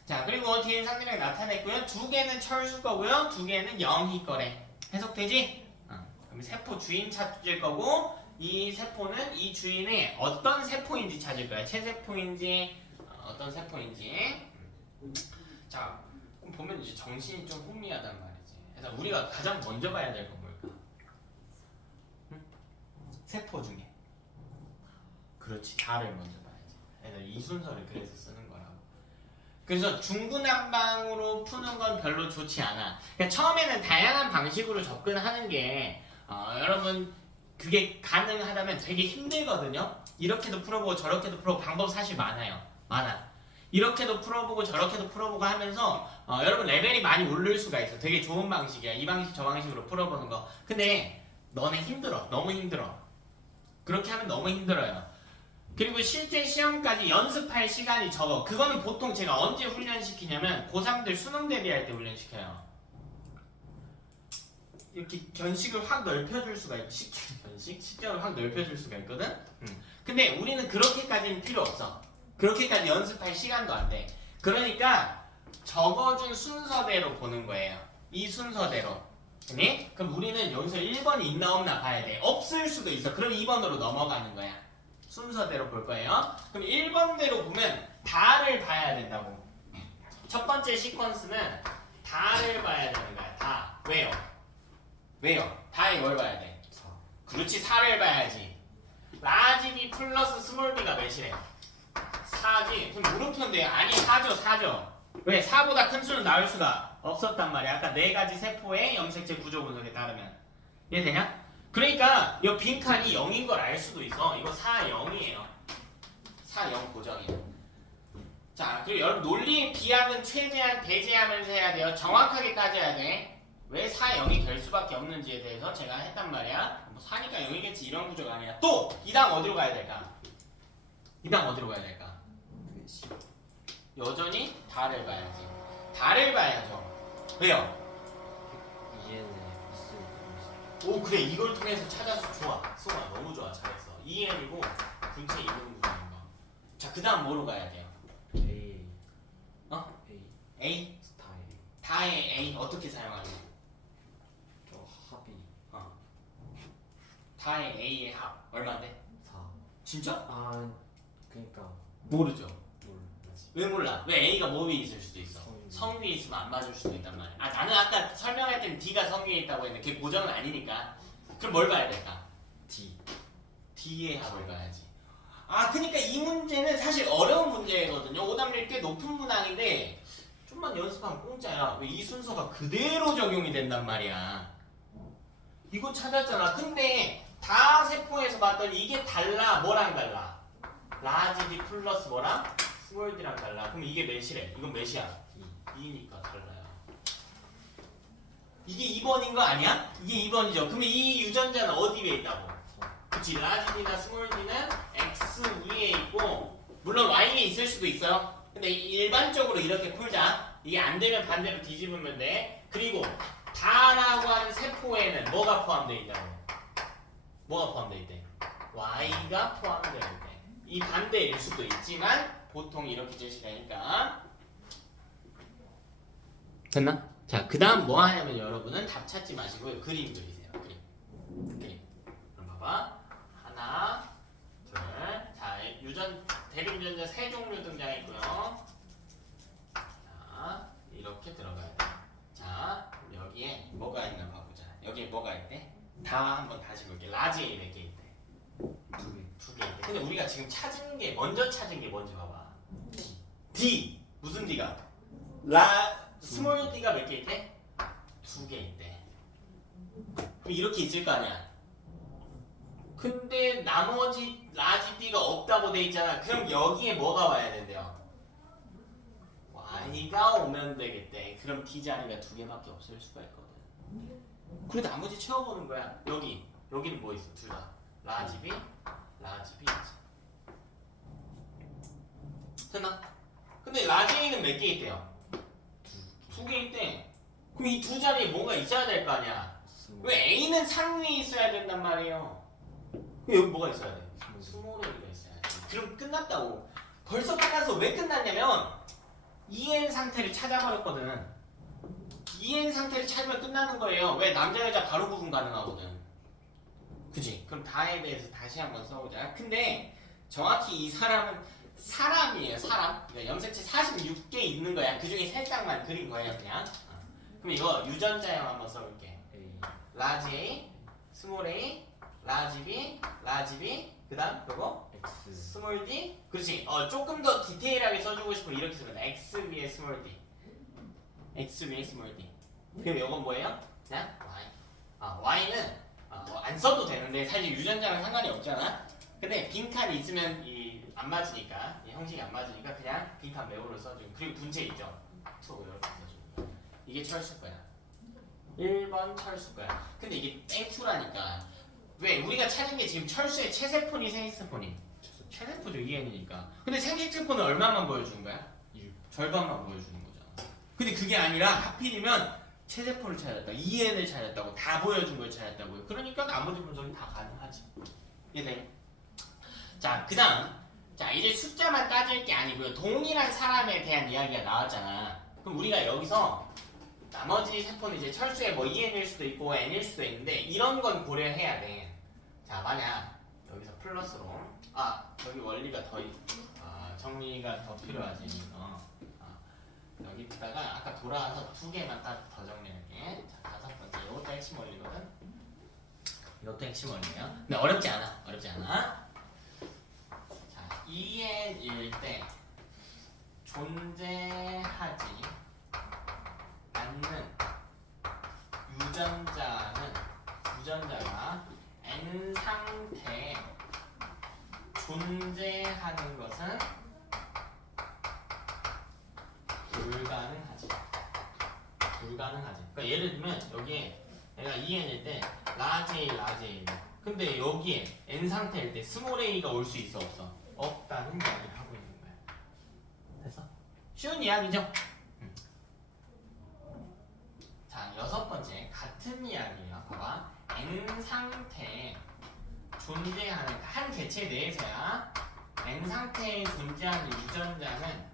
자, 그리고 뒤에 상대방이 나타냈고요. 2개는 철수 거고요. 2개는 영희 거래. 해석되지? 그럼 세포 주인 찾을 거고 이 세포는 이 주인의 어떤 세포인지 찾을 거야. 체세포인지 어떤 세포인지. 자, 그럼 보면 이제 정신이 좀 혼미하단 말이지. 그래서 우리가 가장 먼저 봐야 될 건 뭘까? 응? 세포 중에. 그렇지, 다를 먼저 봐야지. 그래서 이 순서를 그래서 쓰는 거라고. 그래서 중구난방으로 푸는 건 별로 좋지 않아. 그러니까 처음에는 다양한 방식으로 접근하는 게 여러분 그게 가능하다면 되게 힘들거든요. 이렇게도 풀어보고 저렇게도 풀어보고 방법 사실 많아요. 많아. 이렇게도 풀어보고 저렇게도 풀어보고 하면서 여러분 레벨이 많이 오를 수가 있어. 되게 좋은 방식이야. 이 방식 저 방식으로 풀어보는 거. 근데 너네 힘들어. 너무 힘들어. 그렇게 하면 너무 힘들어요. 그리고 실제 시험까지 연습할 시간이 적어. 그거는 보통 제가 언제 훈련시키냐면 고3들 수능 대비할 때 훈련시켜요. 이렇게 견식을 확 넓혀줄 수가 있고 식견을 확 넓혀줄 수가 있거든. 근데 우리는 그렇게까지는 필요 없어. 그렇게까지 연습할 시간도 안 돼. 그러니까 적어준 순서대로 보는 거예요. 이 순서대로. 네? 그럼 우리는 여기서 1번이 있나 없나 봐야 돼. 없을 수도 있어. 그럼 2번으로 넘어가는 거야. 순서대로 볼 거예요. 그럼 1번대로 보면 다를 봐야 된다고. 첫 번째 시퀀스는 다를 봐야 되는 거야. 다. 왜요? 왜요? 다에 뭘 봐야 돼? 4. 그렇지, 4를 봐야지. 라지 B 플러스 스몰 b가 몇이래? 4지. 그럼 물음표는 돼요. 아니 4죠 4죠. 왜? 4보다 큰 수는 나올 수가 없었단 말이야. 아까 네 가지 세포의 염색체 구조 분석에 따르면. 이해되냐? 그러니까 이 빈칸이 0인 걸 알 수도 있어. 이거 4, 0이에요. 4, 0 고정이에요. 자, 그리고 여러분 논리 비약은 최대한 배제하면서 해야 돼요. 정확하게 따져야 돼. 왜 4, 0이 될 수밖에 없는지에 대해서 제가 했단 말이야. 뭐 4니까 0이겠지 이런 구조가 아니라 또! 이 다음 어디로 가야 될까? 이 다음 어디로 가야 될까? 여전히 다를 봐야지. 다를 봐야죠. 왜요? EN에 있으니까. 오 그래 이걸 통해서 찾아서 좋아. 수아 너무 좋아 잘했어. EN이고 분체 이름 구조인 거. 자 그 다음 뭐로 가야 돼요? A. 어? A. A? 스타일. 다의 A 어떻게 사용하는 저 합이 어. 다의 A의 합 얼마인데? 4. 진짜? 아, 그러니까 모르죠. 몰라지. 왜 몰라? 왜 A가 뭐 위에 있을 수도 있어? 성. 성 위에 있으면 안 맞을 수도 있단 말이야. 아 나는 아까 설명할 때는 D가 성 위에 있다고 했는데 그게 고정은 아니니까. 그럼 뭘 봐야 될까? D. D의 합을 봐야지. 아 그러니까 이 문제는 사실 어려운 문제거든요. 오답률 꽤 높은 문항인데 좀만 연습하면 공짜야. 왜 이 순서가 그대로 적용이 된단 말이야. 이거 찾았잖아. 근데 다 세포에서 봤더니 이게 달라. 뭐랑 달라? 라지 D 플러스 뭐랑? 스몰 D랑 달라. 그럼 이게 몇이래? 이건 몇이야? 2니까 달라요. 이게 2번인 거 아니야? 이게 2번이죠. 그러면 이 유전자는 어디 위에 있다고? 그치, 라지 D나 스몰 D는 X 위에 있고 물론 Y 위에 있을 수도 있어요. 근데 일반적으로 이렇게 풀자. 이게 안 되면 반대로 뒤집으면 돼. 그리고 다라고 하는 세포에는 뭐가 포함되어 있다고? 뭐가 포함되어 있대? Y가 포함되어 있대. 이 반대일 수도 있지만 보통 이렇게 제시되니까 됐나? 자, 그 다음 뭐 하냐면 여러분은 답 찾지 마시고 그림 그리세요. 그림. 그럼 봐봐. 하나, 둘. 자, 대립유전자 세 종류 등장했고요. 자, 이렇게 들어가야 돼. 자, 여기에 뭐가 있나 봐보자. 여기에 뭐가 있대? 다 한번 다시 볼게. 라지 A 몇 개 있대? 2개. 두 개 있대. 근데 우리가 지금 먼저 찾은 게 뭔지 봐봐. D. 무슨 D가? 스몰 D가 몇 개 있대? 2개 있대. 그럼 이렇게 있을 거 아니야? 근데 나머지 라지 D가 없다고 돼 있잖아. 그럼 여기에 뭐가 와야 된대요? Y가 오면 되겠대. 그럼 D 자리가 2개밖에 없을 수가 있거든. 그리고 나머지 채워보는 거야. 여기는 뭐 있어? 둘 다. 라지 B, 라지 B. 됐나? 근데 라지 A는 몇 개 있대요? 2개 있대. 그럼 이 두 자리에 뭔가 있어야 될 거 아니야? 왜 A는 상위에 있어야 된단 말이에요? 그럼 여기 뭐가 있어야 돼? 스몰 A가 있어야 돼. 그럼 끝났다고. 벌써 끝났어. 왜 끝났냐면 EN 상태를 찾아버렸거든. EN 상태를 찾으면 끝나는 거예요. 왜? 남자 여자 바로 구분 가능하거든. 그치? 그럼 다에 대해서 다시 한번 써보자. 근데 정확히 이 사람은 사람이에요. 사람. 그러니까 염색체 46개 있는 거야. 그 중에 3쌍만 그린 거예요. 그냥. 그럼 이거 유전자형 한번 써볼게. A. 라지 A, 스몰 A, 라지 B, 라지 B, 그 다음 그거 X. 스몰 D. 그렇지. 조금 더 디테일하게 써주고 싶으면 이렇게 쓰면 돼. X 위에 스몰 D, X 위에 스몰 D. 그럼 이건 뭐예요? 그냥 Y. Y는 안 써도 되는데 사실 유전자랑 상관이 없잖아. 근데 빈칸이 있으면 안 맞으니까 이 형식이 안 맞으니까 그냥 빈칸 매우를 써주고 그리고 분체 있죠. 2 이렇게 써주는 거야. 이게 철수 거야. 1번 철수 거야. 근데 이게 땡큐라니까. 왜? 우리가 찾은 게 지금 철수의 체세포니 생식세포니? 체세포죠. EN이니까. 근데 생식세포는 얼마만 보여주는 거야? 절반만 보여주는 거잖아. 근데 그게 아니라 하필이면 체세포를 찾았다, EN을 찾았다고, 다 보여준 걸 찾았다고요. 그러니까 나머지 분석이 다 가능하지. 이해돼? 자, 그 다음. 자, 이제 숫자만 따질 게 아니고요. 동일한 사람에 대한 이야기가 나왔잖아. 그럼 그럼 우리가 여기서 나머지 세포는 이제 철수의 뭐 EN일 수도 있고 N일 수도 있는데 이런 건 고려해야 돼. 자, 만약 여기서 플러스로 여기 원리가 정리가 더 필요하지. 여기다가 아까 돌아와서 두 개만 딱 더 정리할게. 자, 다섯 번째 이것도 핵심 원리거든. 이것도 핵심 원리야. 근데 어렵지 않아. 자, EN일 때 존재하지 않는 유전자가 N 상태에 존재하는 것은 불가능하지. 그러니까 예를 들면 여기에 내가 EN일 때 라지 A. 근데 여기에 N 상태일 때 스몰 a가 올 수 있어 없어? 없다는 이야기를 하고 있는 거야. 됐어? 쉬운 이야기죠? 자, 여섯 번째 같은 이야기야. 봐봐. N 상태에 존재하는 한 개체 내에서야 N 상태에 존재하는 유전자는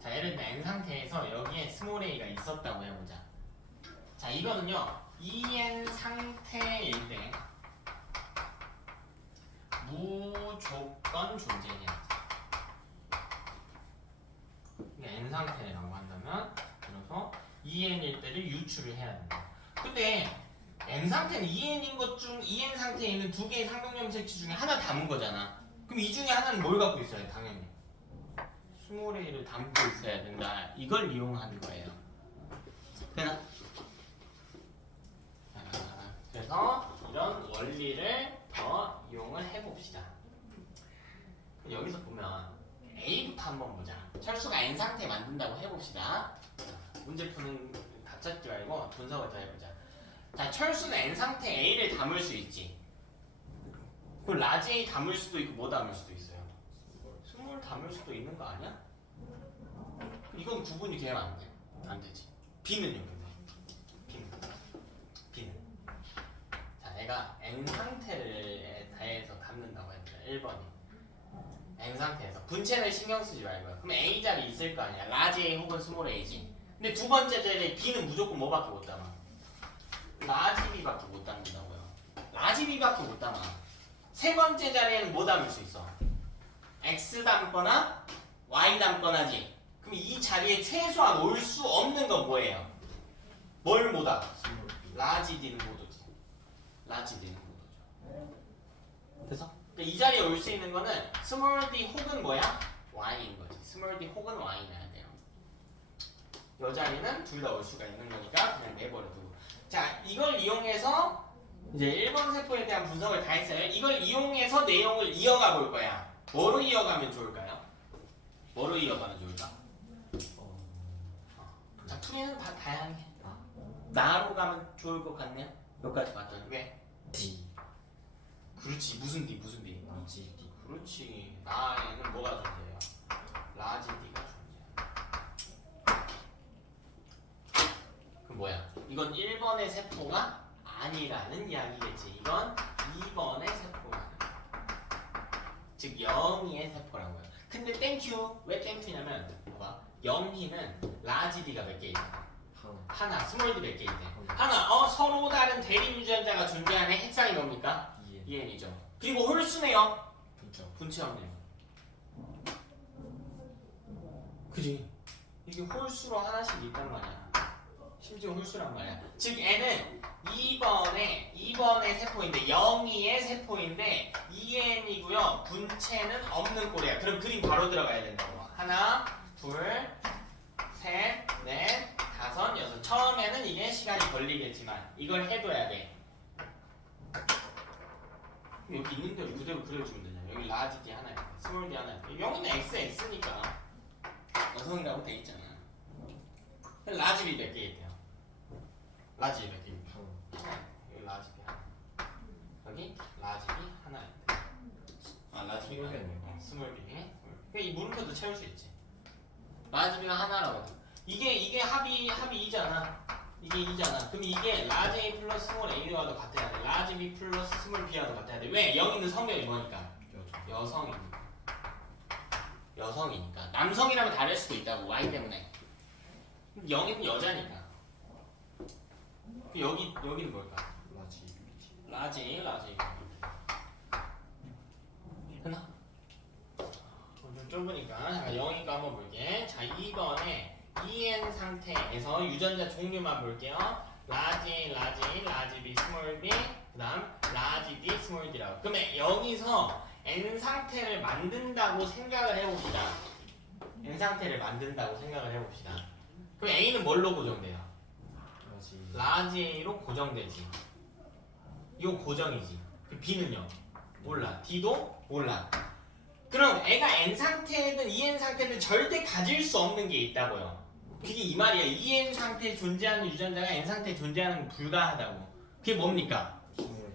자, 예를 들면 N 상태에서 여기에 스몰 a가 있었다고 해보자. 자, 이거는요 EN 상태일 때 무조건 존재해야지. N 상태라고 한다면 그래서 EN일 때를 유추를 해야 된다. 근데 N 상태는 EN인 것 중 EN 상태에 있는 두 개의 상동염색체 중에 하나 담은 거잖아. 그럼 이 중에 하나는 뭘 갖고 있어야 돼? 당연히 스몰 a를 담고 있어야 된다. 이걸 이용하는 거예요. 되나? 그래서 이런 원리를 더 이용을 해봅시다. 여기서 보면 A부터 한번 보자. 철수가 N 상태 만든다고 해봅시다. 문제 푸는 답 찾지 말고 분석을 더 해보자. 자, 철수는 N 상태 A를 담을 수 있지. 그 라지 A 담을 수도 있고 뭐 담을 수도 있어요. 스몰 담을 수도 있는 거 아니야? 이건 구분이 되면 안 돼. 안 되지. B는요, 근데. B는. 자, 내가 N 상태를 대해서 담는다고 했잖아. 1번이. N 상태에서. 분체를 신경 쓰지 말고요. 그럼 A 자리 있을 거 아니야. 라지 A 혹은 스몰 A지. 근데 두 번째 자리에 B는 무조건 뭐밖에 못 담아? 라지 B밖에 못 담는다고요. 라지 B밖에 못 담아. 세 번째 자리에는 뭐 담을 수 있어? X 담거나 Y 담거나지. 그럼 이 자리에 최소한 올 수 없는 건 뭐예요? 뭘 못 담아? 라지 D는 못 오지. 라지 D는 못 오죠. 됐어? 이 자리에 올 수 있는 거는 스몰 d 혹은 뭐야? y인 거지. 스몰 d 혹은 y여야 돼요. 이 자리는 둘 다 올 수가 있는 거니까 그냥 내버려두고. 자, 이걸 이용해서 이제 1번 세포에 대한 분석을 다 했어요. 이걸 이용해서 내용을 이어가 볼 거야. 뭐로 이어가면 좋을까요? 뭐로 이어가면 좋을까? 자, 풀이는 다 다양해. 나로 가면 좋을 것 같네요. 여기까지 봤더니 왜? D. 그렇지. 무슨 D? 라지 D. 그렇지. 나에는 뭐가 존재해요? 라지 D가 존재해요. 그럼 뭐야? 이건 1번의 세포가 아니라는 이야기겠지. 이건 2번의 세포라는. 즉 영희의 세포라고요. 근데 땡큐. 왜 땡큐냐면 봐봐. 영희는 라지 D가 몇 개 있어? 하나. 스몰 D 몇 개 있대? 하나. 서로 다른 대립 유전자가 존재하는 핵상이 뭡니까? EN이죠. 그리고 홀수네요. 분체 없네요. 그지? 이게 홀수로 하나씩 있단 말이야. 심지어 홀수란 말이야. 즉 N은 2번의 세포인데 0,2의 세포인데 EN이고요. 분체는 없는 꼴이야. 그럼 그림 바로 들어가야 된다고. 하나, 둘, 셋, 넷, 다섯, 여섯. 처음에는 이게 시간이 걸리겠지만 이걸 해둬야 돼. 여기 있는 대로 그대로 그려주면 되잖아. 여기 라지 D 하나 있고 스몰 D 하나 있고 0은 XX니까 여성이라고 돼 있잖아. 라지 B 몇 개 있대요? 라지 B 몇 개 있대요? 여기 라지 B 하나. 여기 라지 B 하나 있대. 라지 B 하나. 스몰 B. 그러니까 이 물음표도 채울 수 있지. 라지 B가 하나라고. 이게 합이 2잖아. 이게 2잖아. 그럼 이게 라지 A 플러스 스몰 A와도 같아야 돼. 라지 B 플러스 스몰 B와도 같아야 돼. 왜? 0이는 성별이 뭐니까? 여성이니까. 남성이라면 다를 수도 있다고. Y 때문에. 0은 여자니까. 여기는 뭘까? 라지 라지. 됐나? 좀 좁으니까 잠깐 0이니까 한번 볼게. 자 2번에 EN 상태에서 유전자 종류만 볼게요. 라지 B, 스몰 b, 그 다음 라지 B, 스몰 d라고. 그러면 여기서 N 상태를 만든다고 생각을 해봅시다. N 상태를 만든다고 생각을 해봅시다. 그럼 A는 뭘로 고정돼요? 라지 A로 고정되지. 이거 고정이지. B는요? 몰라. D도 몰라. 그럼 애가 N 상태든 EN 상태든 절대 가질 수 없는 게 있다고요. 그게 이 말이야. EN 상태에 존재하는 유전자가 N 상태에 존재하는 건 불가하다고. 그게 뭡니까?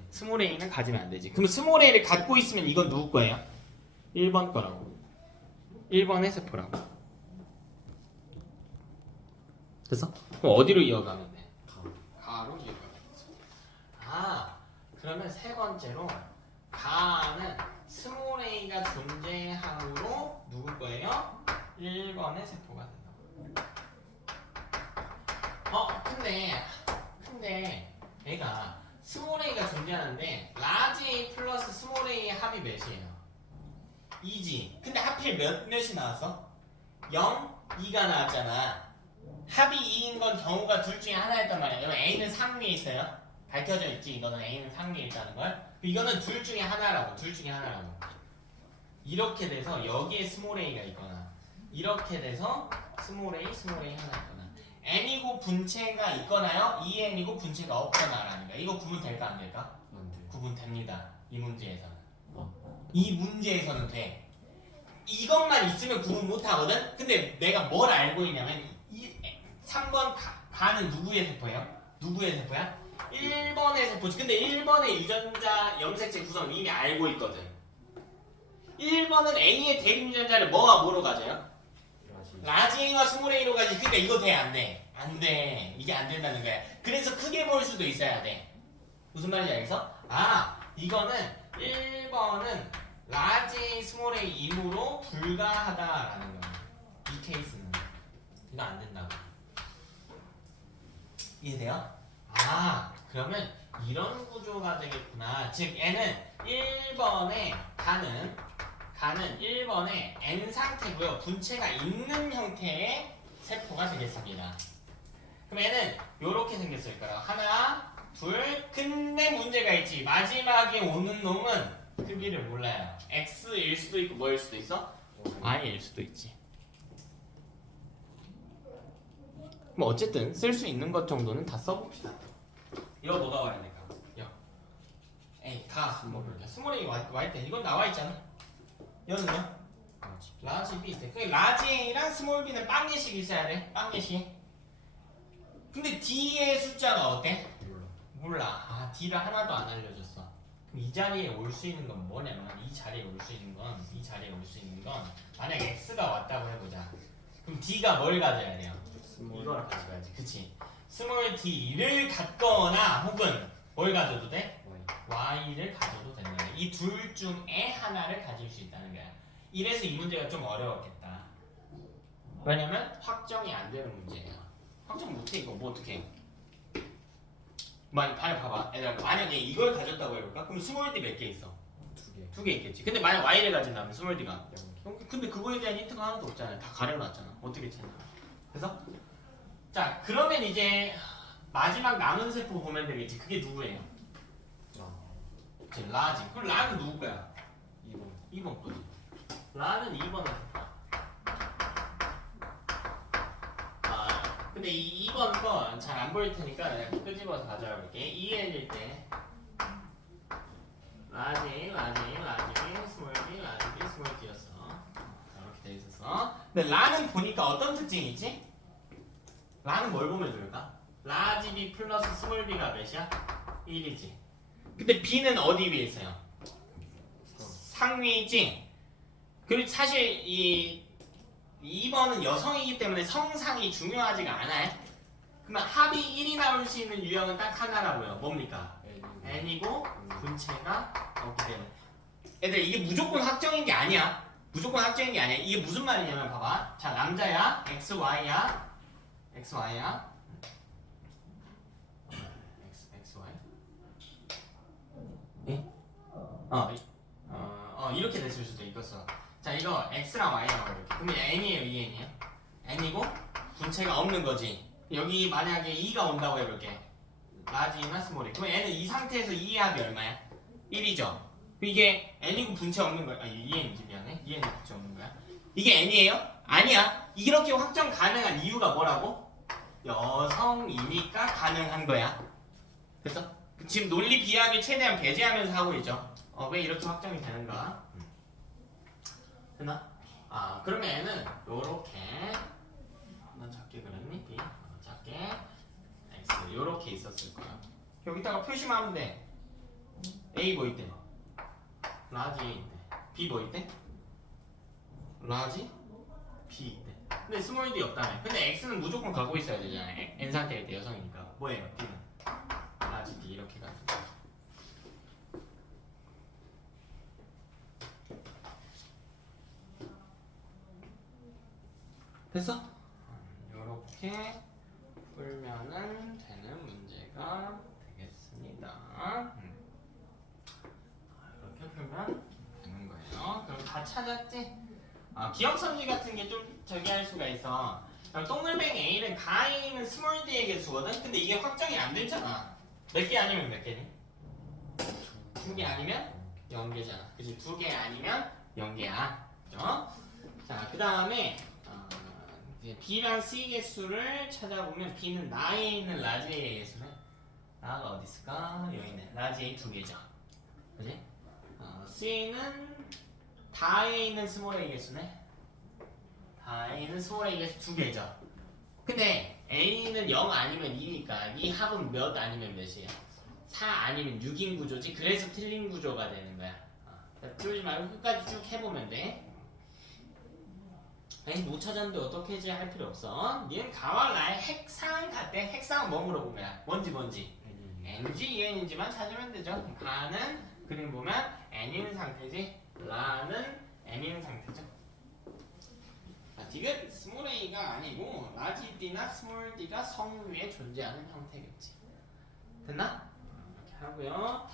스몰 a는 가지면 안 되지. 그럼 스몰 a를 갖고 있으면 이건 누구 거예요? 1번 거라고. 1번의 세포라고. 됐어? 그럼 어디로 이어가면 돼? 가로 이어가면 돼. 그러면 세 번째로 가는 스몰 a가 존재함으로 누구 거예요? 1번의 세포가 된다고. 근데 얘가 스몰 a가 존재하는데 라지 a 플러스 스몰 a의 합이 몇이에요? 2지. 근데 하필 몇이 나왔어? 0, 2가 나왔잖아. 합이 2인 건 경우가 둘 중에 하나였단 말이야. 그러면 a는 상위에 있어요. 밝혀져 있지. 이거는 a는 상위에 있다는 걸. 이거는 둘 중에 하나라고. 이렇게 돼서 여기에 스몰 a가 있거나 이렇게 돼서 스몰 a 하나 있거나 n이고 분체가 있거나요? 2n이고 분체가 없거나라는 거야. 이거 구분될까 안 될까? 구분됩니다. 이 문제에서는. 이 문제에서는 돼. 이것만 있으면 구분 못하거든? 근데 내가 뭘 알고 있냐면 3번 가는 누구의 세포예요? 1번의 세포지. 근데 1번의 유전자 염색체 구성을 이미 알고 있거든. 1번은 A의 대립 유전자를 뭐와 뭐로 가져요? 라지 A와 스몰 A로 가지. 그러니까 이거 돼? 안 돼? 안 돼. 이게 안 된다는 거야. 그래서 크게 볼 수도 있어야 돼. 무슨 말인지 알겠어? 이거는 1번은 라지 A, 스몰 A 이므로 불가하다라는 거야. 이 케이스는 이거 안 된다고. 이해돼요? 그러면 이런 구조가 되겠구나. 즉 N은 1번에 가는 1번에 N 상태고요. 분체가 있는 형태의 세포가 되겠습니다. 그럼 N은 이렇게 생겼을 거예요. 하나, 둘. 근데 문제가 있지. 마지막에 오는 놈은 크기를 몰라요. X일 수도 있고 뭐일 수도 있어? Y일 수도 있지. 뭐 어쨌든 쓸 수 있는 것 정도는 다 써봅시다. 이거 뭐가 와야 될까? 에이 스몰 A 와야 돼. 이건 나와 있잖아. 이거는요? 라지 B 돼. 그 라지 A랑 스몰 B는 빵예식 있어야 돼. 빵예식. 근데 D의 숫자가 어때? 몰라. D를 하나도 안 알려줬어. 그럼 이 자리에 올 수 있는 건 뭐냐면 이 자리에 올 수 있는 건 만약 X가 왔다고 해보자. 그럼 D가 뭘 가져야 돼요? 이걸 가져야지. 그치? 스몰 D를 갖거나 혹은 뭘 가져도 돼? Y를 가져도 된다. 이 둘 중에 하나를 가질 수 있다는 거야. 이래서 이 문제가 좀 어려웠겠다. 왜냐면 확정이 안 되는 문제야. 확정 못해. 이거 뭐 어떻게 해? 봐봐. 얘들아, 만약에 이걸 가졌다고 해볼까? 그럼 스몰 D 몇 개 있어? 두 개 있겠지. 근데 만약 Y를 가진다면 스몰 D가 근데 그거에 대한 힌트가 하나도 없잖아요. 다 가려놨잖아. 어떻게 찾나? 그래서 자, 그러면 이제 마지막 남은 세포 보면 되겠지. 그게 누구예요? 라지. 그럼 라는 누구 거야? 2번 거지. 라는 2번에 근데 이 2번 거 잘 안 보일 테니까 내가 끄집어서 가져와 볼게. 2N일 때 라지 B, 스몰 B, 라지 B, 스몰 D였어. 이렇게 돼 있었어. 근데 라는 보니까 어떤 특징이 있지? 라는 뭘 보면 좋을까? 라지 B 플러스 스몰 B가 몇이야? 1이지. 근데 B는 어디 위에 있어요? 상위에 있지? 그리고 사실 이 2번은 여성이기 때문에 성상이 중요하지가 않아요. 그러면 합이 1이 나올 수 있는 유형은 딱 하나라고요. 뭡니까? N이고 분체가 없기 때문에. 애들 이게 무조건 확정인 게 아니야. 이게 무슨 말이냐면 봐봐. 자, 남자야. X, Y야. xy야. xy. 예? 이렇게 됐을 수도 있겠어. 자, 이거 x랑 y라고 이렇게. 그러면 n이에요, 2n이에요? n이고 분체가 없는 거지. 여기 만약에 2가 온다고 해볼게. 라지나 스몰이. 그럼 n은 이 상태에서 2의 합이 얼마야? 1이죠. 이게 n이고 분체 없는 거야. 2n이지, 미안해. 2n이 분체 없는 거야. 이게 n이에요? 아니야. 이렇게 확정 가능한 이유가 뭐라고? 여성이니까 가능한 거야. 그래서 지금 논리 비약을 최대한 배제하면서 하고 있죠. 왜 이렇게 확정이 되는가? 됐나? 그러면 얘는 요렇게 난 작게 그렸니? B 작게 X 요렇게 있었을 거야. 여기다가 표시만 하면 돼. A 뭐 있대? 라지 A 있대. B 뭐 있대? 라지 B 있대. 근데 스몰 D 없다며. 근데 X는 무조건 갖고 있어야 되잖아. N 상태일 때 여성이니까. 뭐예요? D는 라지 D 이렇게 가지고. 됐어? 요렇게 풀면은 되는 문제가 되겠습니다. 이렇게 풀면 되는 거예요. 그럼 다 찾았지? 기억성질 같은 게 좀 저기 할 수가 있어. 동글뱅 A는 가 A는 스몰 D에게 주거든? 근데 이게 확정이 안 되잖아. 몇 개 아니면 몇 개니? 2개 아니면 0개잖아. 그치? 2개 아니면 0개야. 그죠? 자, 그 다음에 B랑 C 개수를 찾아보면 B는 나에 있는 라지 A의 개수는 나가 어디 있을까? 여기 있네. 라지 A 2개죠. 그지? C는 다에 있는 스몰 A 개수네. 다에 있는 스몰 A 개수 2개죠. 근데 A는 0 아니면 2니까 이 합은 몇 아니면 몇이야? 4 아니면 6인 구조지. 그래서 틀린 구조가 되는 거야. 틀리지 말고 끝까지 쭉 해보면 돼. 아니 못 찾았는데 어떻게 해지 할 필요 없어. 얘는 가와 라의 핵상 같대. 핵상은 뭐 물어본 거야? 뭔지 n지 en인지만 찾으면 되죠. 가는 그림 보면 n인 상태지. 라는 n인 상태죠. D는 스몰 a가 아니고 라지 D나 스몰 D가 성 위에 존재하는 형태겠지. 됐나? 이렇게 하고요.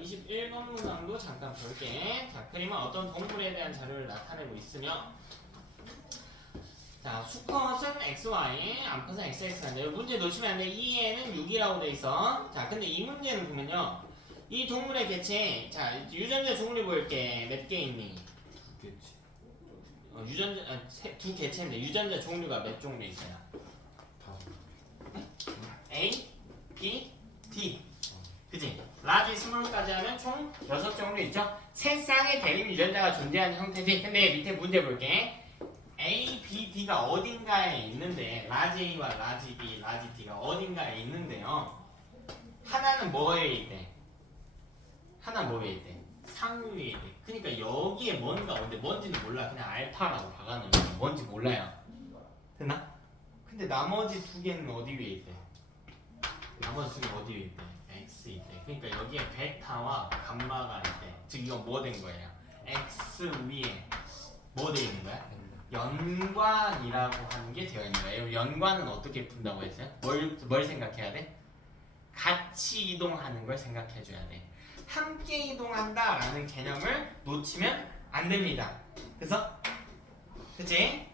21번 문항도 잠깐 볼게. 자, 그림은 어떤 동물에 대한 자료를 나타내고 있으며 자, 수컷은 XY, 암컷은 XX인데 문제 놓치면 안 돼. 2에는 6이라고 돼 있어. 자, 근데 이 문제는 보면요. 이 동물의 개체, 자, 유전자 종류 볼게. 몇 개 있니? 2개지. 유전자, 두 개체인데 유전자 종류가 몇 종류 있어요? 5. A, B, D. 그지? 라지 스몰까지 하면 총 6종류 있죠? 세 쌍의 대립 유전자가 존재하는 형태지. 근데 밑에 문제 볼게. A, B, D가 어딘가에 있는데 라지 A와 라지 B, 라지 D가 어딘가에 있는데요. 하나는 뭐에 있대? 하나 뭐에 있대? 상위에 있대. 그러니까 여기에 뭔가 근데 뭔지는 몰라. 그냥 알파라고 박아놓으면 뭔지 몰라요. 됐나? 근데 나머지 두 개는 어디 위에 있대? 나머지 두 개는 어디 위에 있대? X 있대. 그러니까 여기에 베타와 감마가 있대. 즉 이건 뭐 된 거예요? X 위에 뭐 돼 있는 거야? 연관이라고 하는 게 되어 있는 거예요. 연관은 어떻게 푼다고 했어요? 뭘 생각해야 돼? 같이 이동하는 걸 생각해 줘야 돼. 함께 이동한다라는 개념을 놓치면 안 됩니다. 그래서 그치?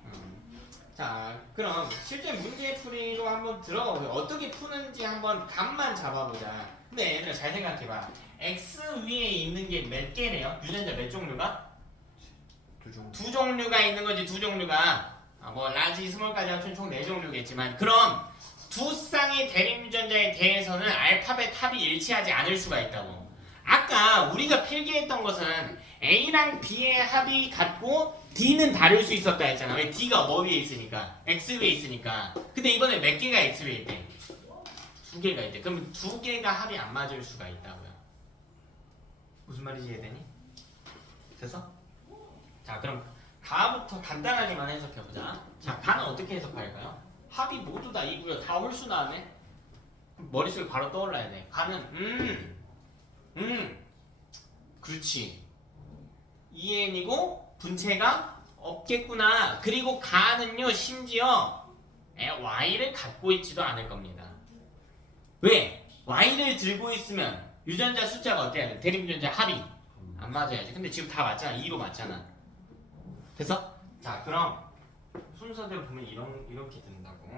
자, 그럼 실제 문제풀이로 한번 들어가보자. 어떻게 푸는지 한번 감만 잡아보자. 근데 얘들아 잘 생각해봐. X 위에 있는 게 몇 개래요? 유전자 몇 종류가? 두 종류가 있는 거지. 두 종류가 뭐 라지 스몰까지 합치면 총 4종류겠지만 그럼 두 쌍의 대립 유전자에 대해서는 알파벳 합이 일치하지 않을 수가 있다고. 아까 우리가 필기했던 것은 A랑 B의 합이 같고 D는 다를 수 있었다 했잖아. 왜? D가 뭐 위에 있으니까 X 위에 있으니까. 근데 이번에 몇 개가 X 위에 있대? 2개가 있대. 그럼 2개가 합이 안 맞을 수가 있다고요. 무슨 말인지 이해되니? 됐어? 자, 그럼 가부터 간단하게만 해석해보자. 자, 가는 어떻게 해석할까요? 합이 모두 다 2고요. 다 홀수 나왔네? 머릿속에 바로 떠올라야 돼. 가는 그렇지. 2n이고 분체가 없겠구나. 그리고 가는요 심지어 y를 갖고 있지도 않을 겁니다. 왜? y를 들고 있으면 유전자 숫자가 어때야 돼? 대립유전자 합이 안 맞아야지. 근데 지금 다 맞잖아. 2로 맞잖아. 됐어? 자, 그럼 순서대로 보면 이렇게 된다고.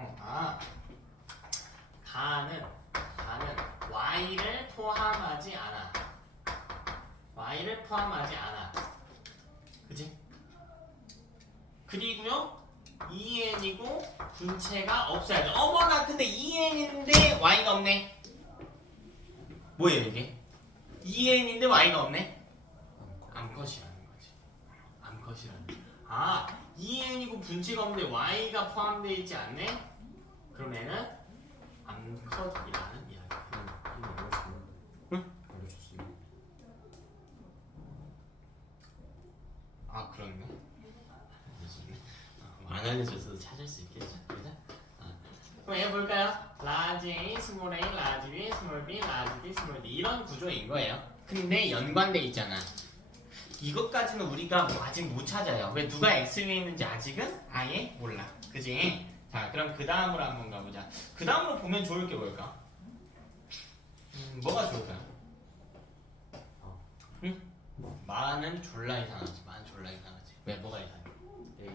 가는 y를 포함하지 않아. y를 포함하지 않아. 그치? 그리고요 2n이고 분체가 없어야죠. 어머나, 근데 2n인데 y가 없네. 뭐예요 이게? 2n인데 y가 없네? 암컷이라는 거지. 암컷이라는 거지. 2n이고 분체가 없는데 y가 포함되어 있지 않네? 그럼 얘는 암컷이라는 이야기. 응? 알려줬어요. 그렇네. 안 알려줬어도 찾을 수 있겠죠, 그죠? 그럼 얘 볼까요? 라지 A, 스몰 A, 라지 B, 스몰 B, 라지 B, 스몰 D 이런 구조인 거예요. 근데 연관돼 있잖아. 이것까지는 우리가 아직 못 찾아요. 왜 누가 X 위에 있는지 아직은 아예 몰라. 그지? 자, 그럼 그 다음으로 한번 가보자. 그 다음으로 보면 좋을 게 뭘까? 뭐가 좋을까요? 응? 마는 졸라 이상하지. 마는 졸라 이상하지. 왜? 뭐가 이상해? A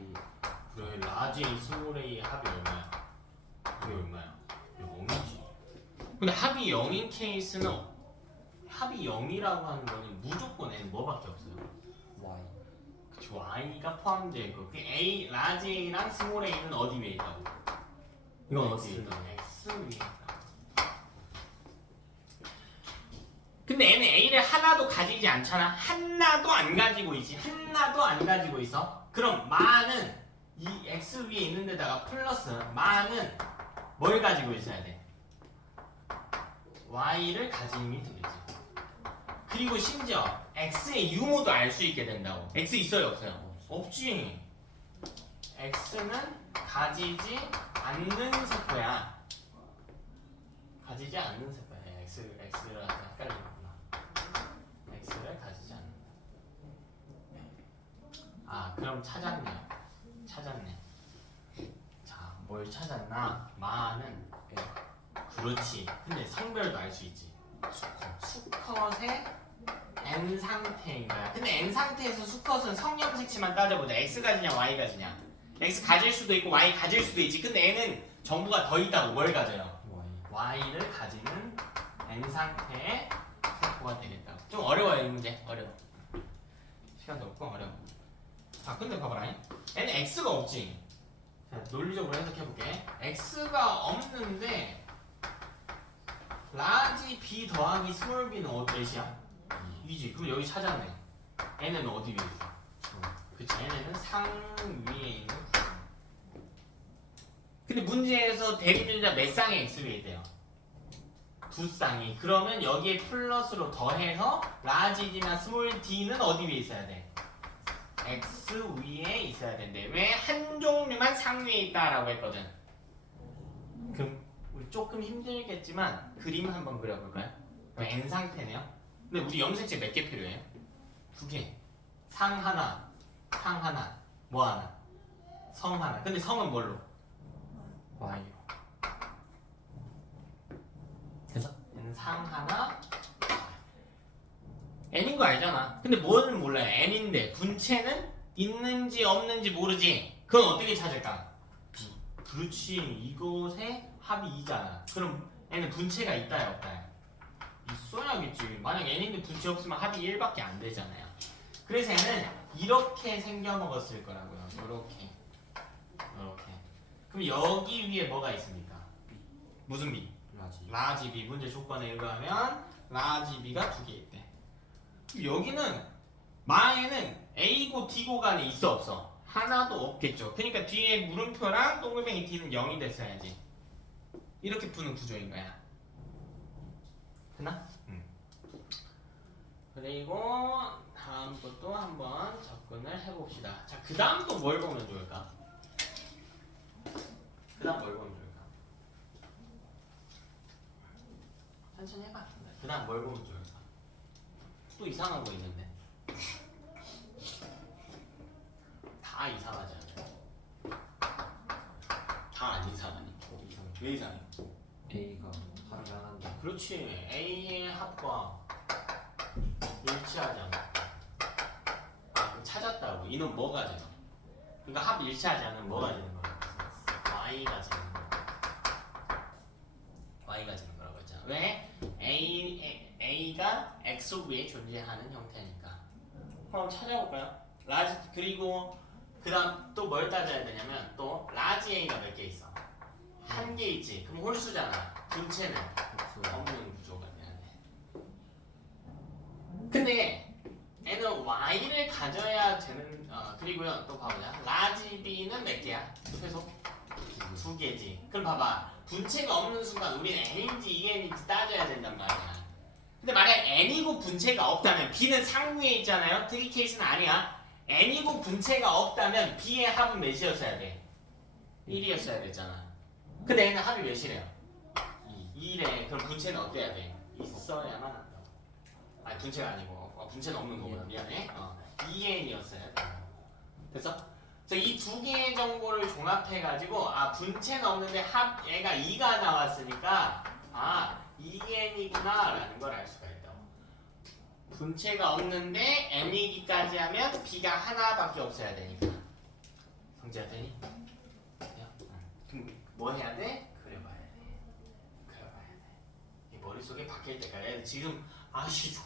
그래, 라지 A, 스몰 A의 합이 얼마야? 그게 얼마야? 0이지. 근데 합이 0인 케이스는 합이 0이라고 하는 거는 무조건 N 뭐밖에 없어요. Y 그치, Y가 포함되어 있고 그 A, 라지 A랑 스몰 A는 어디 위에 있다고? 이건 어디 위에 있다고? X 위에 있다. 근데 N은 A를 하나도 가지지 않잖아. 하나도 안 가지고 있지. 하나도 안 가지고 있어. 그럼 마는 이 X 위에 있는 데다가 플러스 마는 뭘 가지고 있어야 돼? Y를 가짐이 되겠지. 그리고 심지어 X의 유무도 알 수 있게 된다고. X 있어요, 없어요? 없지. X는 가지지 않는 세포야. 가지지 않는 세포야. X라서 헷갈리는구나. X를 가지지 않는다. 그럼 찾았네요. 찾았네. 자, 뭘 찾았나? 마는 그렇지. 근데 성별도 알 수 있지. 수컷의 N 상태인 거야. 근데 N 상태에서 수컷은 성형색치만 따져보자. X 가지냐 Y 가지냐. X 가질 수도 있고 Y 가질 수도 있지. 근데 N은 정보가 더 있다고. 뭘 가져요? Y를 가지는 N 상태의 세포가 되겠다. 좀 어려워요 이 문제. 어려워. 시간도 없고 어려워. 자, 근데 봐봐라. N은 X가 없지. 자, 논리적으로 해석해볼게. X가 없는데 라지 B 더하기 스몰 B는 몇이야? 2지. 그럼 여기 찾았네. N은 어디 위에 있어? 그치. N은 상 위에 있는 구조. 근데 문제에서 대립유전자 몇 쌍의 X 위에 있대요? 2쌍이. 그러면 여기에 플러스로 더해서 라지 D나 스몰 D는 어디 위에 있어야 돼? X 위에 있어야 된대. 왜? 한 종류만 상 위에 있다라고 했거든. 그럼 우리 조금 힘들겠지만 그림 한번 그려볼까요? N 상태네요. 근데 우리 염색체 몇 개 필요해요? 2개. 상 하나, 상 하나, 뭐 하나? 성 하나. 근데 성은 뭘로? Y로. 그래서 N은 상 하나, N인 거 알잖아. 근데 뭐는 몰라요. N인데 분체는 있는지 없는지 모르지. 그건 어떻게 찾을까? B. 그렇지. 이것의 합이 2잖아. 그럼 N은 분체가 있다야 없다야? 있어야겠지. 만약 N인데 분체 없으면 합이 1밖에 안 되잖아요. 그래서 N은 이렇게 생겨 먹었을 거라고요. 이렇게. 그럼 여기 위에 뭐가 있습니까? 무슨 B? 라지 B. 문제 조건에 의하면 라지 B가 2개 있대. 여기는 마에는 A고 D고 간에 있어 없어? 하나도 없겠죠. 그러니까 뒤에 물음표랑 동글뱅이 D는 0이 됐어야지. 이렇게 푸는 구조인 거야. 됐나? 그리고 다음 것도 한번 접근을 해봅시다. 자, 그 다음 또 뭘 보면 좋을까? 그 다음 뭘 보면 좋을까? 천천히 해봐. 그 다음 뭘 보면 좋을까? 또 이상한 거 있는데. 다 이상하지 않아요? 다 안 이상하네. 왜 이상해? A가 합이 안 한다. 그렇지. A의 합과 일치하지 않아. 아, 그럼 찾았다고. 이놈 뭐가 되나? 그러니까 합 일치하지 않으면 뭐가 되는 거야? Y가 되는 거야. Y가 되는 거라고 했잖아. 왜? A가 X 위에 존재하는 형태니까. 그럼 찾아볼까요? 라지 그리고 그다음 또 뭘 따져야 되냐면 또 라지 A가 몇 개 있어? 한 개 있지. 그럼 홀수잖아. 분체는 없는 구조가 돼야 돼. 근데 얘는 Y를 가져야 되는 그리고요 또 봐보자. 라지 B는 몇 개야? 최소 두 개지. 그럼 봐봐. 분체가 없는 순간 우리는 N인지 En인지 따져야 된단 말이야. 근데 만약 N이고 분체가 없다면 B는 상위에 있잖아요. 특이 케이스는 아니야. N이고 분체가 없다면 B의 합은 몇이었어야 돼? 1이었어야 됐잖아. 근데 얘는 합이 몇이래요? 2래. 그럼 분체는 어때야 돼? 있어야만 한다. 아니 분체가 아니고 분체는 없는 거구나. 미안해. 2N이었어야 돼. 됐어? 그래서 이 두 개의 정보를 종합해가지고 분체는 없는데 합 얘가 2가 나왔으니까 2N이구나 라는 걸 알 수가 있다고. 분체가 없는데 N이기까지 하면 B가 하나밖에 없어야 되니까. 성재야 되니? 그럼 뭐 해야 돼? 그려봐야 돼. 그려봐야 돼. 이 머릿속에 박힐 때까지. 지금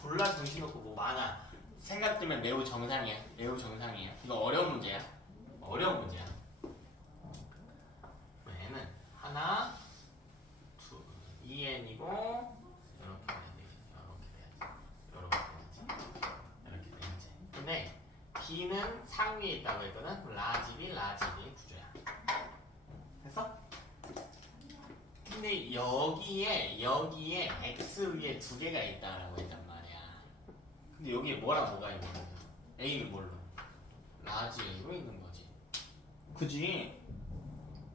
졸라 정신없고 뭐 많아. 생각 들면 매우 정상이야. 매우 정상이야. 이거 어려운 문제야. 어려운 문제야. 얘는 하나, 둘, 2N이고 이렇게 돼야 돼. 이렇게 돼야지. 근데 B는 상위에 있다고 했거든. 라지 B 구조야. 됐어? 근데 여기에 X 위에 두 개가 있다라고 했단 말이야. 근데 여기에 뭐랑 뭐가 있는 거야? A는 뭘로? 라지 A로 있는 거지. 그지?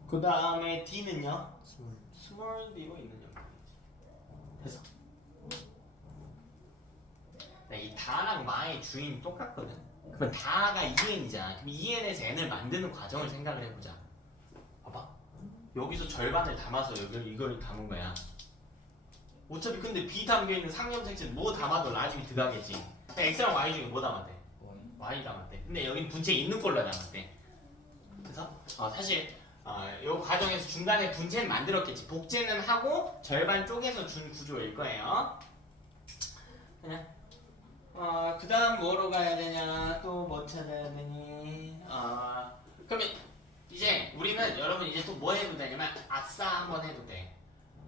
그 다음에 D는요? 스몰 D로 있는 형태이지. 됐어? 이 다랑 마의 주인이 똑같거든. 그럼 다가 2N이잖아. 그럼 2N에서 N을 만드는 과정을 생각을 해보자. 봐봐. 여기서 절반을 담아서 이걸 담은 거야. 어차피 근데 B 담겨있는 상념색채는 뭐 담아도 라지 B 들어가겠지. X랑 Y 중에 뭐 담았대? Y 담았대. 근데 여긴 분체 있는 걸로 담았대. 그래서 사실 요 과정에서 중간에 분체는 만들었겠지. 복제는 하고 절반 쪼개서 준 구조일 거예요. 그냥 그 다음 뭐로 가야 되냐? 또 뭐 찾아야 되니? 그러면 이제 우리는 여러분 이제 또 뭐 해도 되냐면 아싸 한번 해도 돼.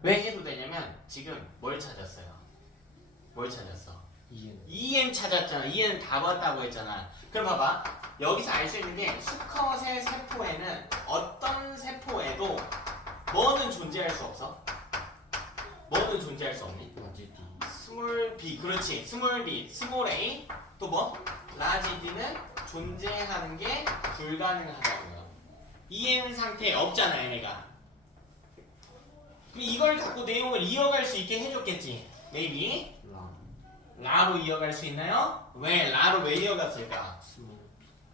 왜 해도 되냐면 지금 뭘 찾았어요? 뭘 찾았어? 2N 찾았잖아. 2N 다 봤다고 했잖아. 그럼 봐봐. 여기서 알 수 있는 게 수컷의 세포에는 어떤 세포에도 뭐는 존재할 수 없어? 뭐는 존재할 수 없니? 스몰 B, 그렇지. 스몰 B, 스몰 A, 또 뭐? 라지 D는 존재하는 게 불가능하다고요. EN 상태에 없잖아, 얘네가. 그럼 이걸 갖고 내용을 이어갈 수 있게 해줬겠지. maybe. 라로 이어갈 수 있나요? 왜? 라로 왜 이어갔을까?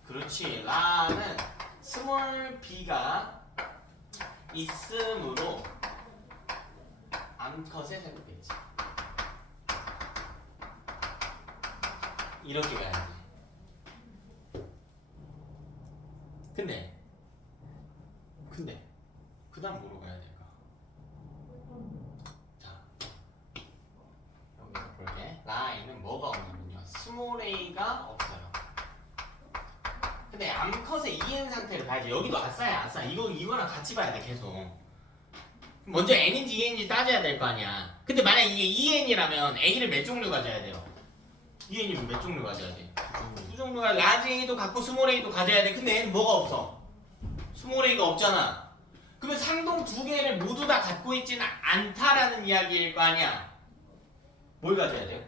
그렇지. 라는 스몰 b가 있으므로 암컷의 세포겠지. 이렇게 가야 돼. 근데 그 다음 뭐로 가야 될까? 자, 여기서 볼게. 라에는 뭐가 없는군요. 스몰 a가 없어요. 근데 암컷의 EN 상태를 봐야지. 여기도 아싸야, 아싸. 이거랑 같이 봐야 돼, 계속. 먼저 N인지 EN인지 따져야 될 거 아니야. 근데 만약 이게 EN이라면 A를 몇 종류 가져야 돼요? EN이면 몇 종류 가져야 돼? 두 종류가 라지 A도 갖고 스몰 A도 가져야 돼. 근데 N은 뭐가 없어? 스몰 A가 없잖아. 그러면 상동 두 개를 모두 다 갖고 있지는 않다라는 이야기일 거 아니야. 뭘 가져야 돼요?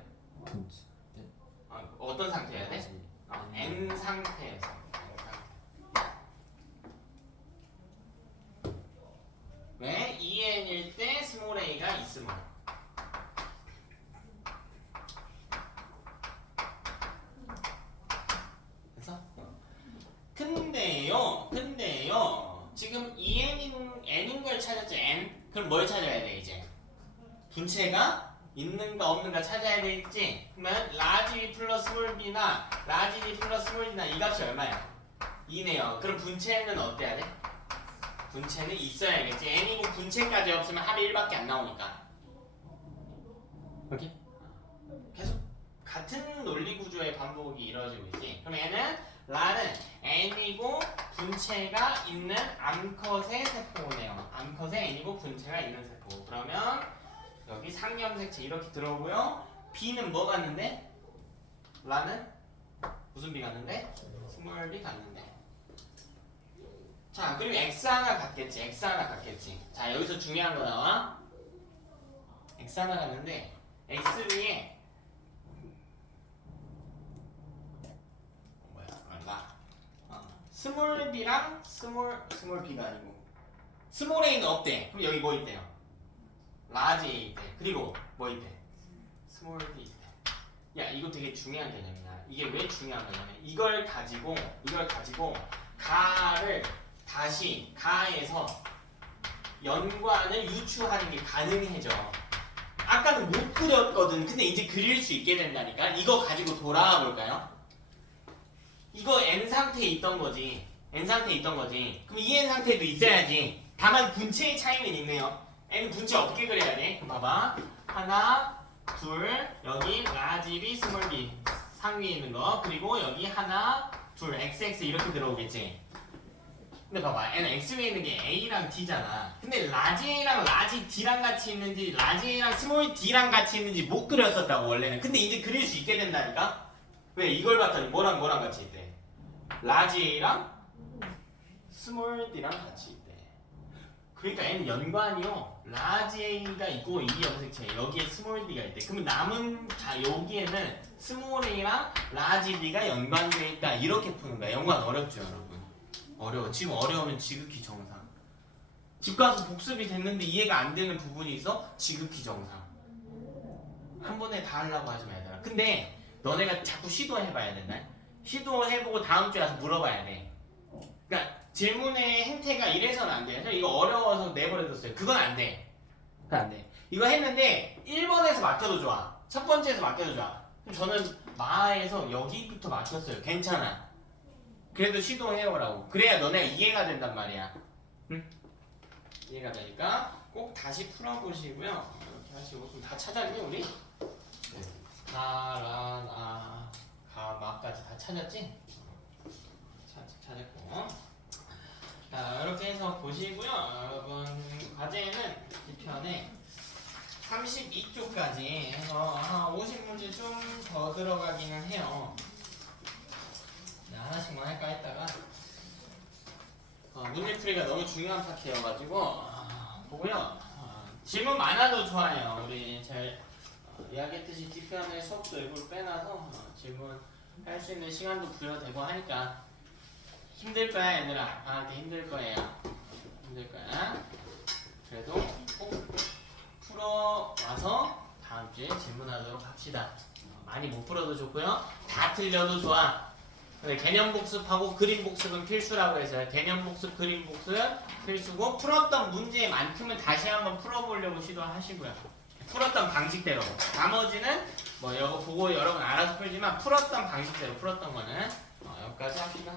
어떤 상태여야 돼? N 상태에서. 왜? EN일 때 스몰 a가 있으므로. 그래서 근데요 지금 EN인 N인 걸 찾았죠. N. 그럼 뭘 찾아야 돼 이제? 분체가 있는가 없는가 찾아야 되겠지? 그러면 라지 B 플러스 스몰 b나 라지 D 플러스 스몰 d나 이 값이 얼마야? 2네요. 그럼 분체는 어때야 돼? 분체는 있어야겠지. n이고 분체까지 없으면 합이 1밖에 안 나오니까. 오케이? 계속 같은 논리 구조의 반복이 이루어지고 있지. 그럼 얘는 라는 n이고 분체가 있는 암컷의 세포네요. 암컷의 n이고 분체가 있는 세포. 그러면 여기 상염색체 이렇게 들어오고요. b는 뭐 갔는데? 라는 무슨 b 갔는데? 스몰 b 갔는데. 자, 그리고 x 하나 같겠지. x 하나 같겠지. 자, 여기서 중요한 거 나와. x 하나 갔는데 x 위에 뭐야? 라. 스몰 b랑 스몰 b가 아니고 스몰 a는 없대. 그럼 여기 뭐 있대요? 라지 a 있대. 그리고 뭐 있대? 스몰 b 있대. 야, 이거 되게 중요한 개념이야. 이게 왜 중요한 거냐면 이걸 가지고 가를 다시 가에서 연관을 유추하는 게 가능해져. 아까는 못 그렸거든. 근데 이제 그릴 수 있게 된다니까. 이거 가지고 돌아와 볼까요? 이거 n 상태에 있던 거지. n 상태에 있던 거지. 그럼 이 n 상태에도 있어야지. 다만 분체의 차이는 있네요. n 분체 어떻게 그려야 돼? 그럼 봐봐. 하나, 둘, 여기 라지 b, 스몰 b 상위에 있는 거. 그리고 여기 하나, 둘, xx 이렇게 들어오겠지. 근데 봐봐, 얘는 x 위에 있는 게 a랑 d잖아. 근데 라지 a랑 라지 d랑 같이 있는지 라지 a랑 스몰 d랑 같이 있는지 못 그렸었다고 원래는. 근데 이제 그릴 수 있게 된다니까. 왜? 이걸 봤더니 뭐랑 같이 있대? 라지 a랑 스몰 d랑 같이 있대. 그러니까 얘는 연관이요. 라지 a가 있고 이 염색체 여기에 스몰 d가 있대. 그러면 남은 자 여기에는 스몰 a랑 라지 d가 연관되어 있다. 이렇게 푸는 거야. 연관 어렵죠, 여러분. 어려워. 지금 어려우면 지극히 정상. 집 가서 복습이 됐는데 이해가 안 되는 부분이 있어? 지극히 정상. 한 번에 다 하려고 하지 마, 얘들아. 근데 너네가 자꾸 시도해봐야 된다. 시도해보고 다음 주에 와서 물어봐야 돼. 그러니까 질문의 행태가 이래서는 안 돼. 이거 어려워서 내버려뒀어요. 그건 안 돼. 그건 안 돼. 이거 했는데 1번에서 막혀도 좋아. 첫 번째에서 막혀도 좋아. 그럼 저는 마에서 여기부터 막혔어요. 괜찮아. 그래도 시도해오라고. 그래야 너네가 이해가 된단 말이야. 응? 이해가 되니까 꼭 다시 풀어보시고요. 이렇게 하시고. 그럼 다 찾았니 우리? 가, 라, 나, 가, 마까지 다 찾았지? 찾았고. 자, 이렇게 해서 보시고요. 여러분 과제는 이 편에 32쪽까지 해서 한 50문제 좀 더 들어가기는 해요. 하나씩만 할까 했다가 문제풀이가 너무 중요한 파트여가지고 보고요. 질문 많아도 좋아요. 우리 잘 이야기했듯이 D편의 수업도 일부러 빼놔서 질문 할 수 있는 시간도 부여되고 하니까 힘들 거야 얘들아. 방학 때 힘들 거예요. 힘들 거야. 그래도 꼭 풀어와서 다음 주에 질문하도록 합시다. 많이 못 풀어도 좋고요. 다 틀려도 좋아. 개념 복습하고 그림 복습은 필수라고 해서요. 개념 복습, 그림 복습 필수고 풀었던 문제만큼은 다시 한번 풀어보려고 시도하시고요. 풀었던 방식대로. 나머지는 뭐 이거 보고 여러분 알아서 풀지만 풀었던 방식대로 풀었던 거는 여기까지 합시다.